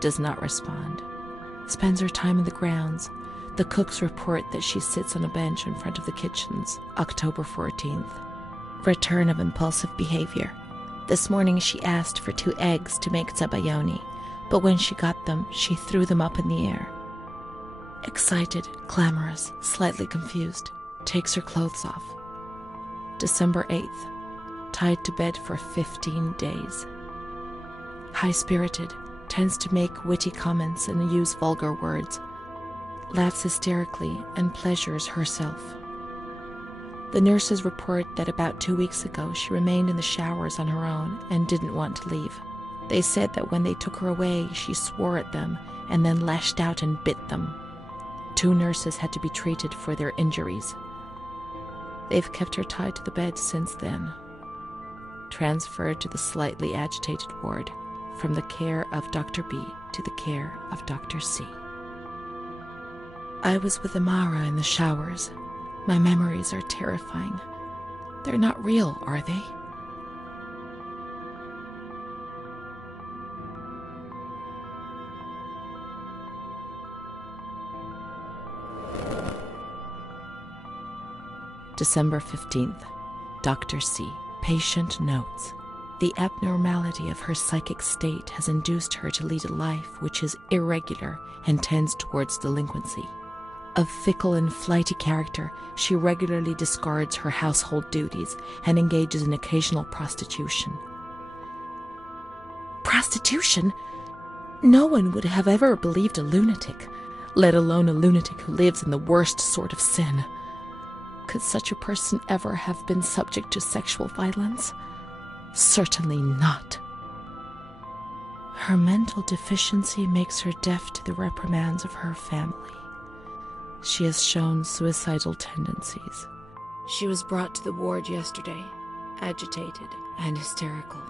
Does not respond. Spends her time in the grounds. The cooks report that she sits on a bench in front of the kitchens. October 14th. Return of impulsive behavior. This morning she asked for 2 eggs to make zabayoni, but when she got them, she threw them up in the air. Excited, clamorous, slightly confused, takes her clothes off. December 8th, tied to bed for 15 days. High-spirited, tends to make witty comments and use vulgar words, laughs hysterically and pleasures herself. The nurses report that about 2 weeks ago she remained in the showers on her own and didn't want to leave. They said that when they took her away, she swore at them and then lashed out and bit them. 2 nurses had to be treated for their injuries. They've kept her tied to the bed since then. Transferred to the slightly agitated ward, from the care of Dr. B to the care of Dr. C. I was with Amara in the showers. My memories are terrifying. They're not real, are they? December 15th. Dr. C. Patient notes. The abnormality of her psychic state has induced her to lead a life which is irregular and tends towards delinquency. Of fickle and flighty character, she regularly discards her household duties and engages in occasional prostitution. Prostitution? No one would have ever believed a lunatic, let alone a lunatic who lives in the worst sort of sin. Could such a person ever have been subject to sexual violence? Certainly not. Her mental deficiency makes her deaf to the reprimands of her family. She has shown suicidal tendencies. She was brought to the ward yesterday, agitated and hysterical.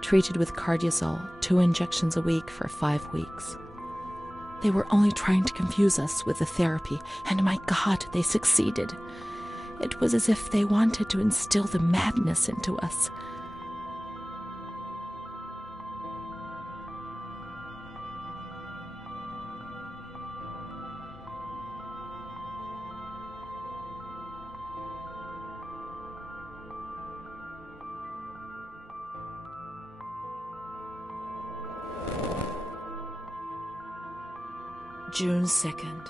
Treated with cardiazol, 2 injections a week for 5 weeks. They were only trying to confuse us with the therapy, and my God, they succeeded. It was as if they wanted to instill the madness into us. June 2nd.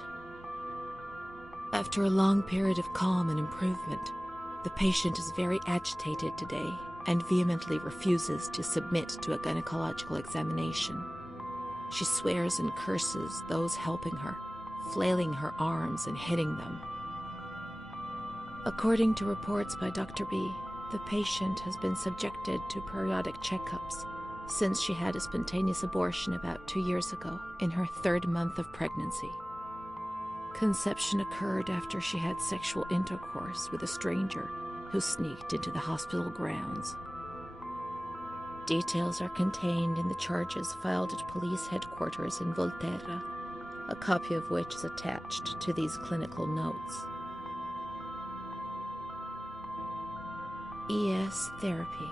After a long period of calm and improvement, the patient is very agitated today and vehemently refuses to submit to a gynecological examination. She swears and curses those helping her, flailing her arms and hitting them. According to reports by Dr. B, the patient has been subjected to periodic checkups since she had a spontaneous abortion about 2 years ago in her 3rd month of pregnancy. Conception occurred after she had sexual intercourse with a stranger who sneaked into the hospital grounds. Details are contained in the charges filed at police headquarters in Volterra, a copy of which is attached to these clinical notes. ES therapy.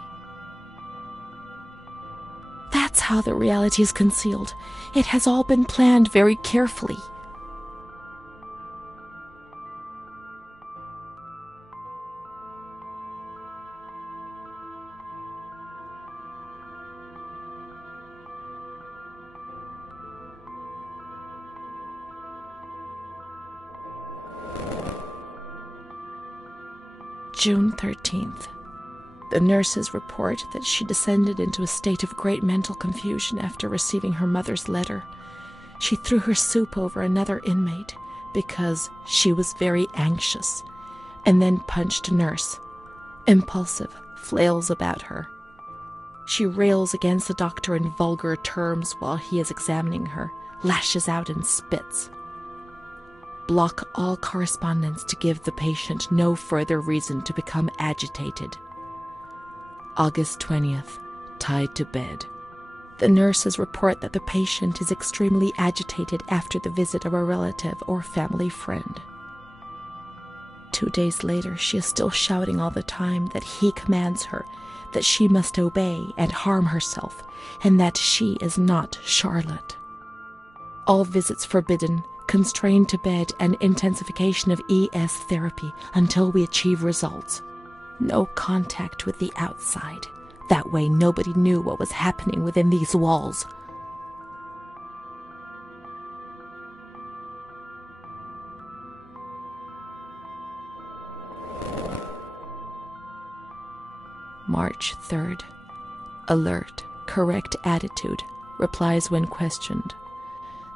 That's how the reality is concealed. It has all been planned very carefully. June 13th. The nurses report that she descended into a state of great mental confusion after receiving her mother's letter. She threw her soup over another inmate because she was very anxious, and then punched a nurse. Impulsive, flails about her. She rails against the doctor in vulgar terms while he is examining her, lashes out and spits. Block all correspondence to give the patient no further reason to become agitated. August 20th, tied to bed. The nurses report that the patient is extremely agitated after the visit of a relative or family friend. 2 days later, she is still shouting all the time that he commands her, that she must obey and harm herself, and that she is not Charlotte. All visits forbidden, constrained to bed, and intensification of ES therapy until we achieve results. No contact with the outside. That way nobody knew what was happening within these walls. March 3rd. Alert, correct attitude, replies when questioned.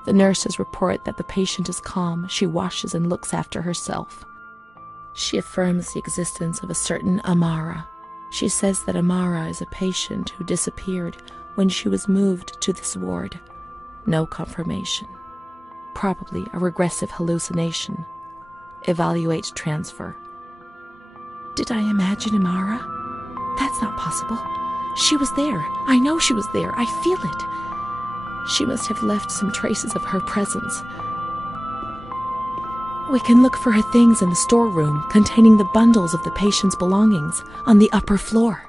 The nurses report that the patient is calm, she washes and looks after herself. She affirms the existence of a certain Amara. She says that Amara is a patient who disappeared when she was moved to this ward. No confirmation. Probably a regressive hallucination. Evaluate transfer. Did I imagine Amara? That's not possible. She was there. I know she was there. I feel it. She must have left some traces of her presence. We can look for her things in the storeroom containing the bundles of the patient's belongings on the upper floor.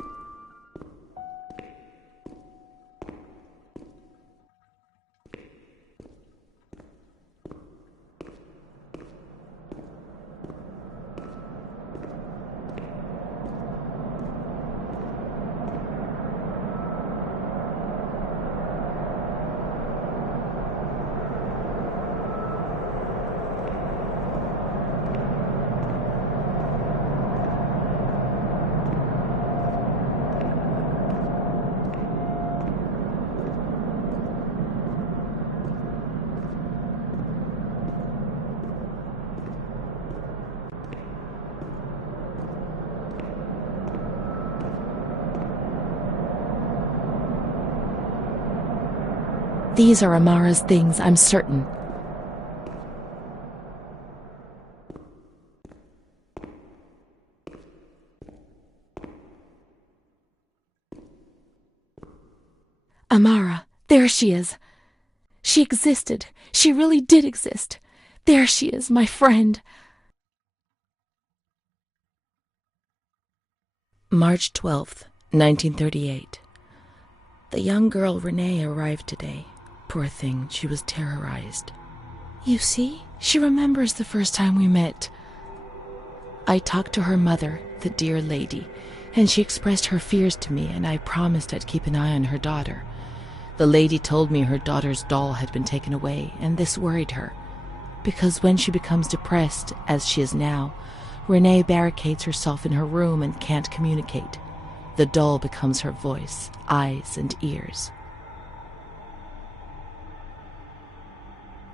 These are Amara's things, I'm certain. Amara, there she is. She existed. She really did exist. There she is, my friend. March 12th, 1938. The young girl Renee arrived today. Poor thing, she was terrorized. You see, she remembers the first time we met. I talked to her mother, the dear lady, and she expressed her fears to me, and I promised I'd keep an eye on her daughter. The lady told me her daughter's doll had been taken away, and this worried her. Because when she becomes depressed, as she is now, Renee barricades herself in her room and can't communicate. The doll becomes her voice, eyes, and ears.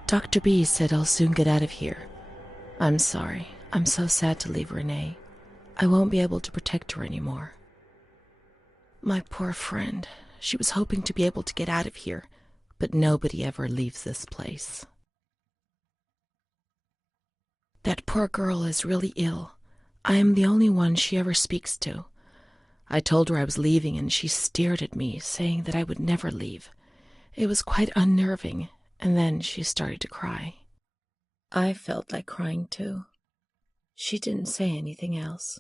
Dr. B said I'll soon get out of here. I'm sorry. I'm so sad to leave Renee. I won't be able to protect her anymore. My poor friend. She was hoping to be able to get out of here, but nobody ever leaves this place. That poor girl is really ill. I am the only one she ever speaks to. I told her I was leaving, and she stared at me, saying that I would never leave. It was quite unnerving, and then she started to cry. I felt like crying too. She didn't say anything else.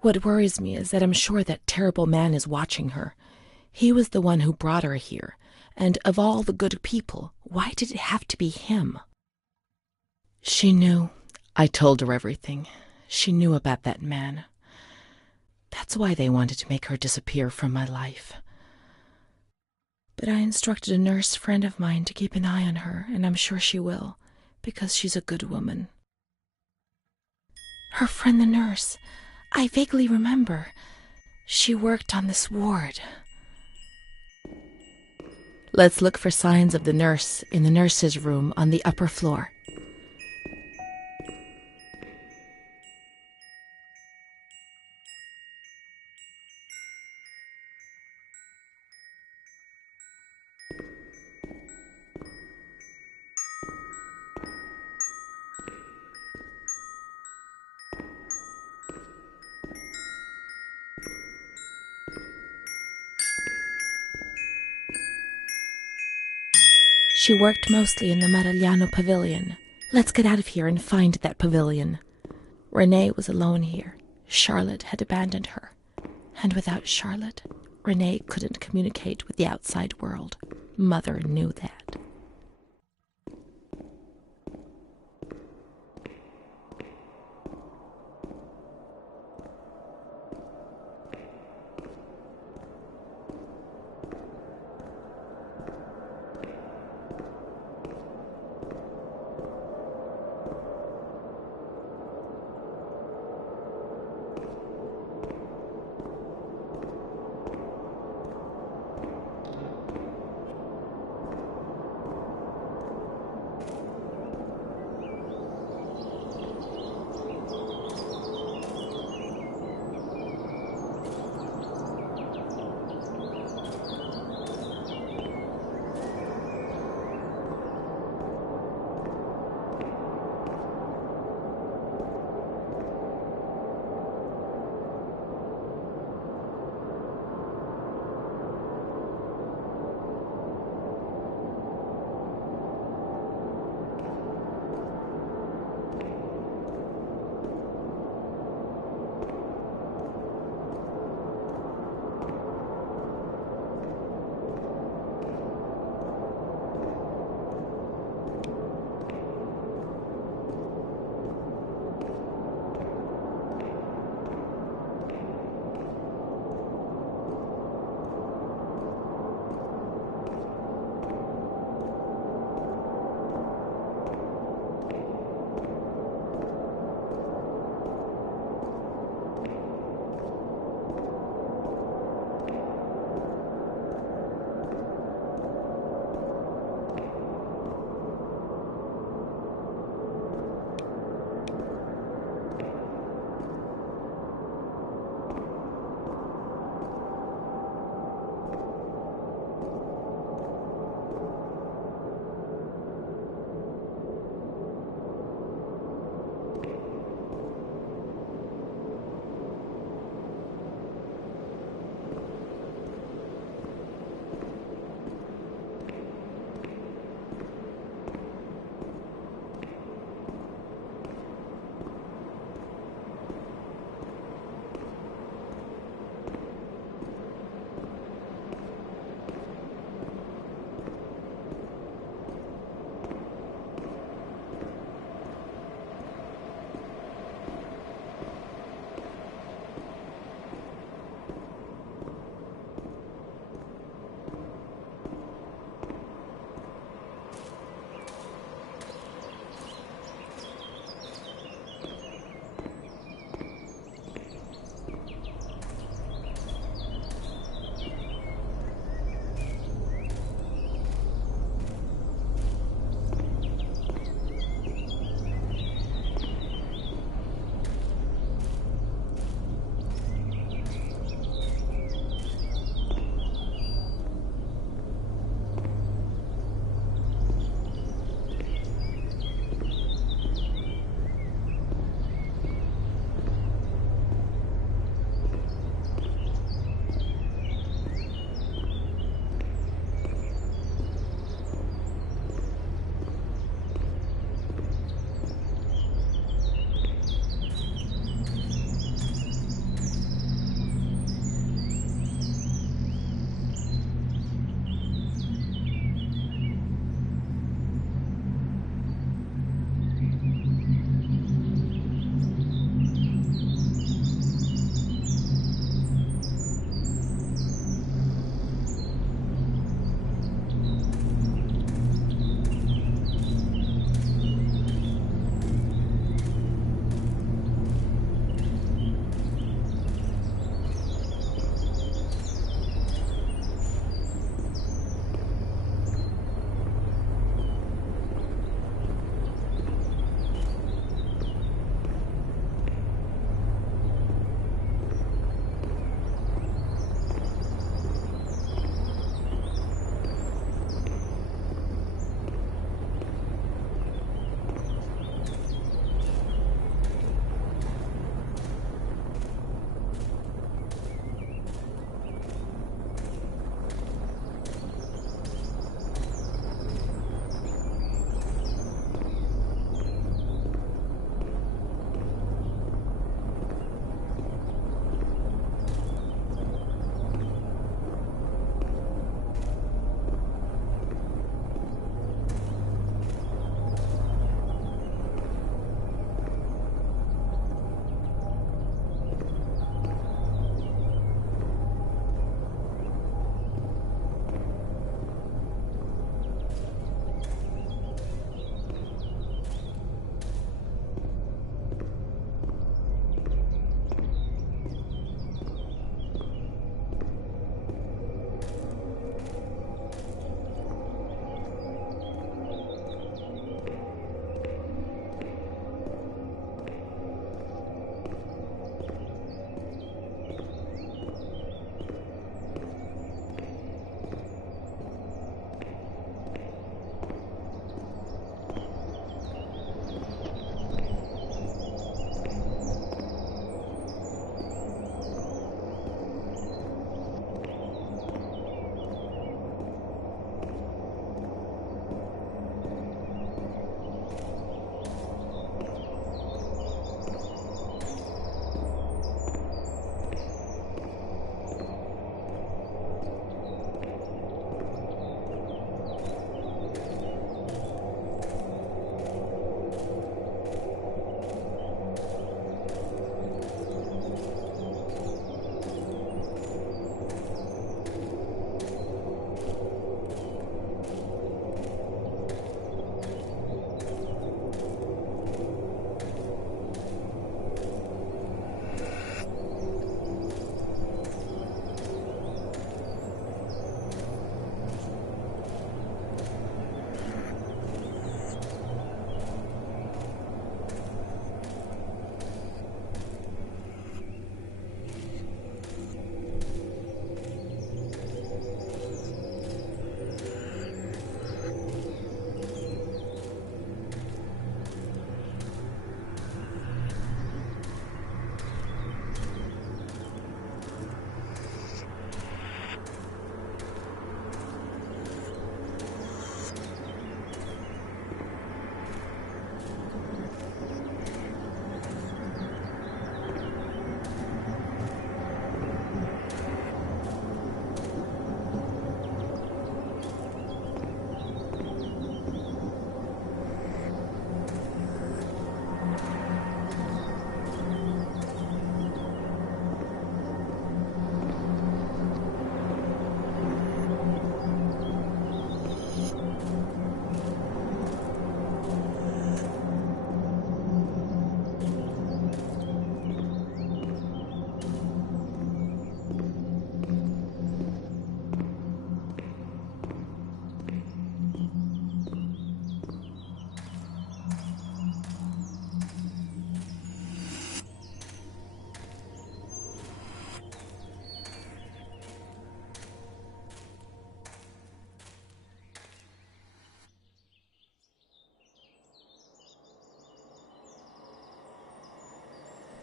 What worries me is that I'm sure that terrible man is watching her. He was the one who brought her here, and of all the good people, why did it have to be him? She knew. I told her everything. She knew about that man. That's why they wanted to make her disappear from my life. But I instructed a nurse friend of mine to keep an eye on her, and I'm sure she will, because she's a good woman. Her friend the nurse. I vaguely remember. She worked on this ward. Let's look for signs of the nurse in the nurse's room on the upper floor. She worked mostly in the Marigliano pavilion. Let's get out of here and find that pavilion. Renee was alone here. Charlotte had abandoned her. And without Charlotte, Renee couldn't communicate with the outside world. Mother knew that.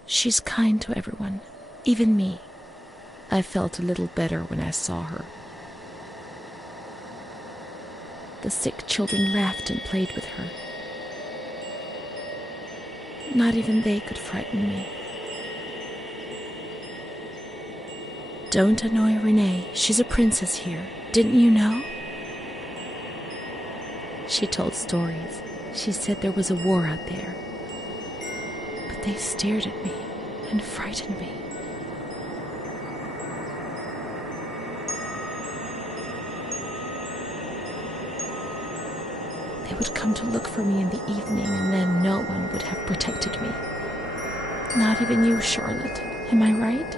She's kind to everyone, even me. I felt a little better when I saw her. The sick children laughed and played with her. Not even they could frighten me. Don't annoy Renee. She's a princess here. Didn't you know? She told stories. She said there was a war out there. But they stared at me and frightened me. They would come to look for me in the evening, and then no one would have protected me. Not even you, Charlotte. Am I right?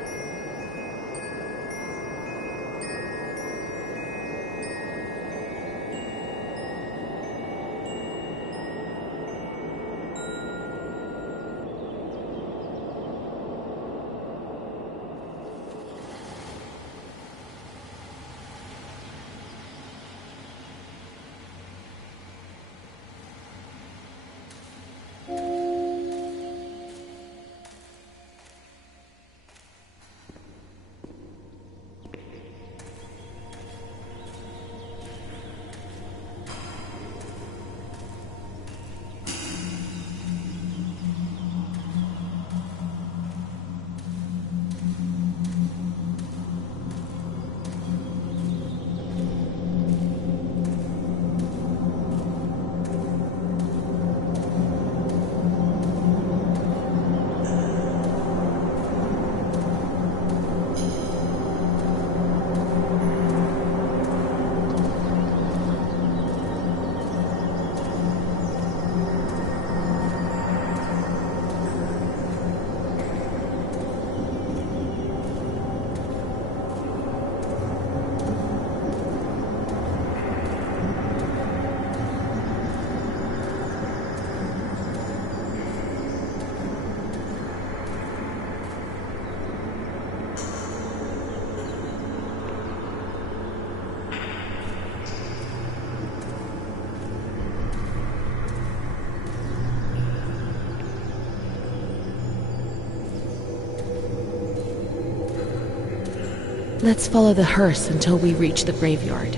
Let's follow the hearse until we reach the graveyard.